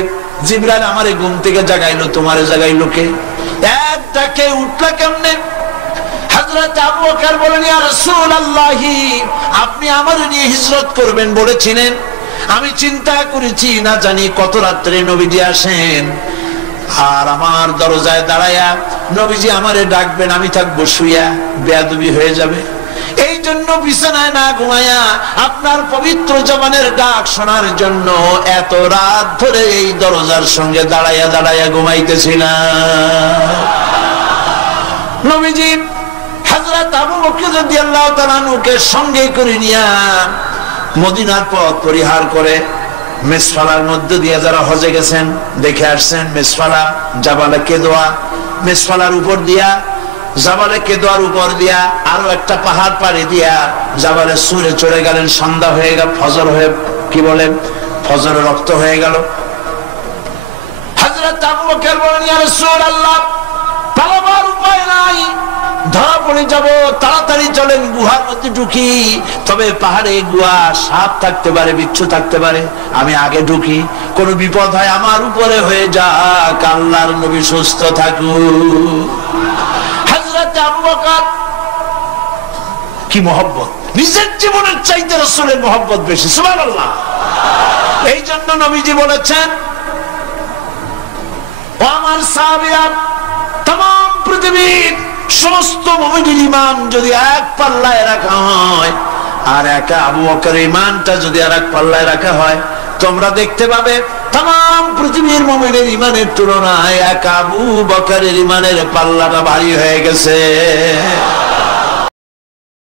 জিবরাইল আমারে ঘুম থেকে জাগাইলো, তোমারে জাগাইলো কে? এক ডাকে উঠলা কেমনে? হযরত আবু বকর বলেন, ইয়া রাসূলুল্লাহ, আপনি আমারে নিয়ে হিজরত করবেন বলেছিলেন, আমি চিন্তা করেছি না জানি কত রাত্রে নবীজি আসেন, আর আমার দরজায় দাঁড়ায়া নবীজি আমারে ডাকবেন, আমি থাকবো শুইয়া, বেয়াদবি হয়ে যাবে। এই জন্য বিছানায় না ঘুমায়া আপনার পবিত্র জবানের ডাক শোনার জন্য এত রাত ধরে এই দরজার সঙ্গে দাঁড়ায়া দাঁড়ায়া ঘুমাইতেছিলাম। নবীজি হযরত আবু বকর রাদিয়াল্লাহু তাআলা আনহুকে সঙ্গে করে নিয়া মদিনার পথ পরিহার করে মেসফালার মধ্য দিয়ে যারা হজে গেছেন দেখে আসছেন, মেসফালা জাবালে কেদোয়া, মেসফালার উপর দিয়া জাবালে কেদোয়ার উপর দিয়া আরো একটা পাহাড় পাড়ি দিয়া জাবালে সুরে চড়ে গেলেন। সন্ধ্যা হয়ে গেল, ফজর হয়ে কি বলে ফজরের রক্ত হয়ে গেল। হযরত আবু বকর বলেন, ইয়া রাসূলুল্লাহ, পালাবার উপায় নাই, ধরা পড়ে যাব, তাড়াতাড়ি চলেন গুহার মধ্যে ঢুকি। তবে পাহাড়ে গুহা, সাপ থাকতে পারে, বিচ্ছু থাকতে পারে, আমি আগে ঢুকি, কোন বিপদ হয় আমার উপরে হয়ে যাক, আল্লাহর নবী সুস্থ থাকুক। হযরত আবু বকর কি মহব্বত, নিজের জীবনের চাইতে রাসূলের মহব্বত বেশি, সুবহানাল্লাহ। এই জন্য নবীজি বলেছেন, ও আমার সাহাবীরা, तमाम পৃথিবীর সমস্ত মুমিনের ঈমান যদি এক পাল্লায় রাখা হয় আর একা আবু বকরের ঈমানটা যদি আরেক পাল্লায় রাখা হয়, তোমরা দেখতে পাবে तमाम পৃথিবীর মুমিনের ঈমানের তুলনায় একা আবু বকরের ঈমানের পাল্লাটা ভারী হয়ে গেছে।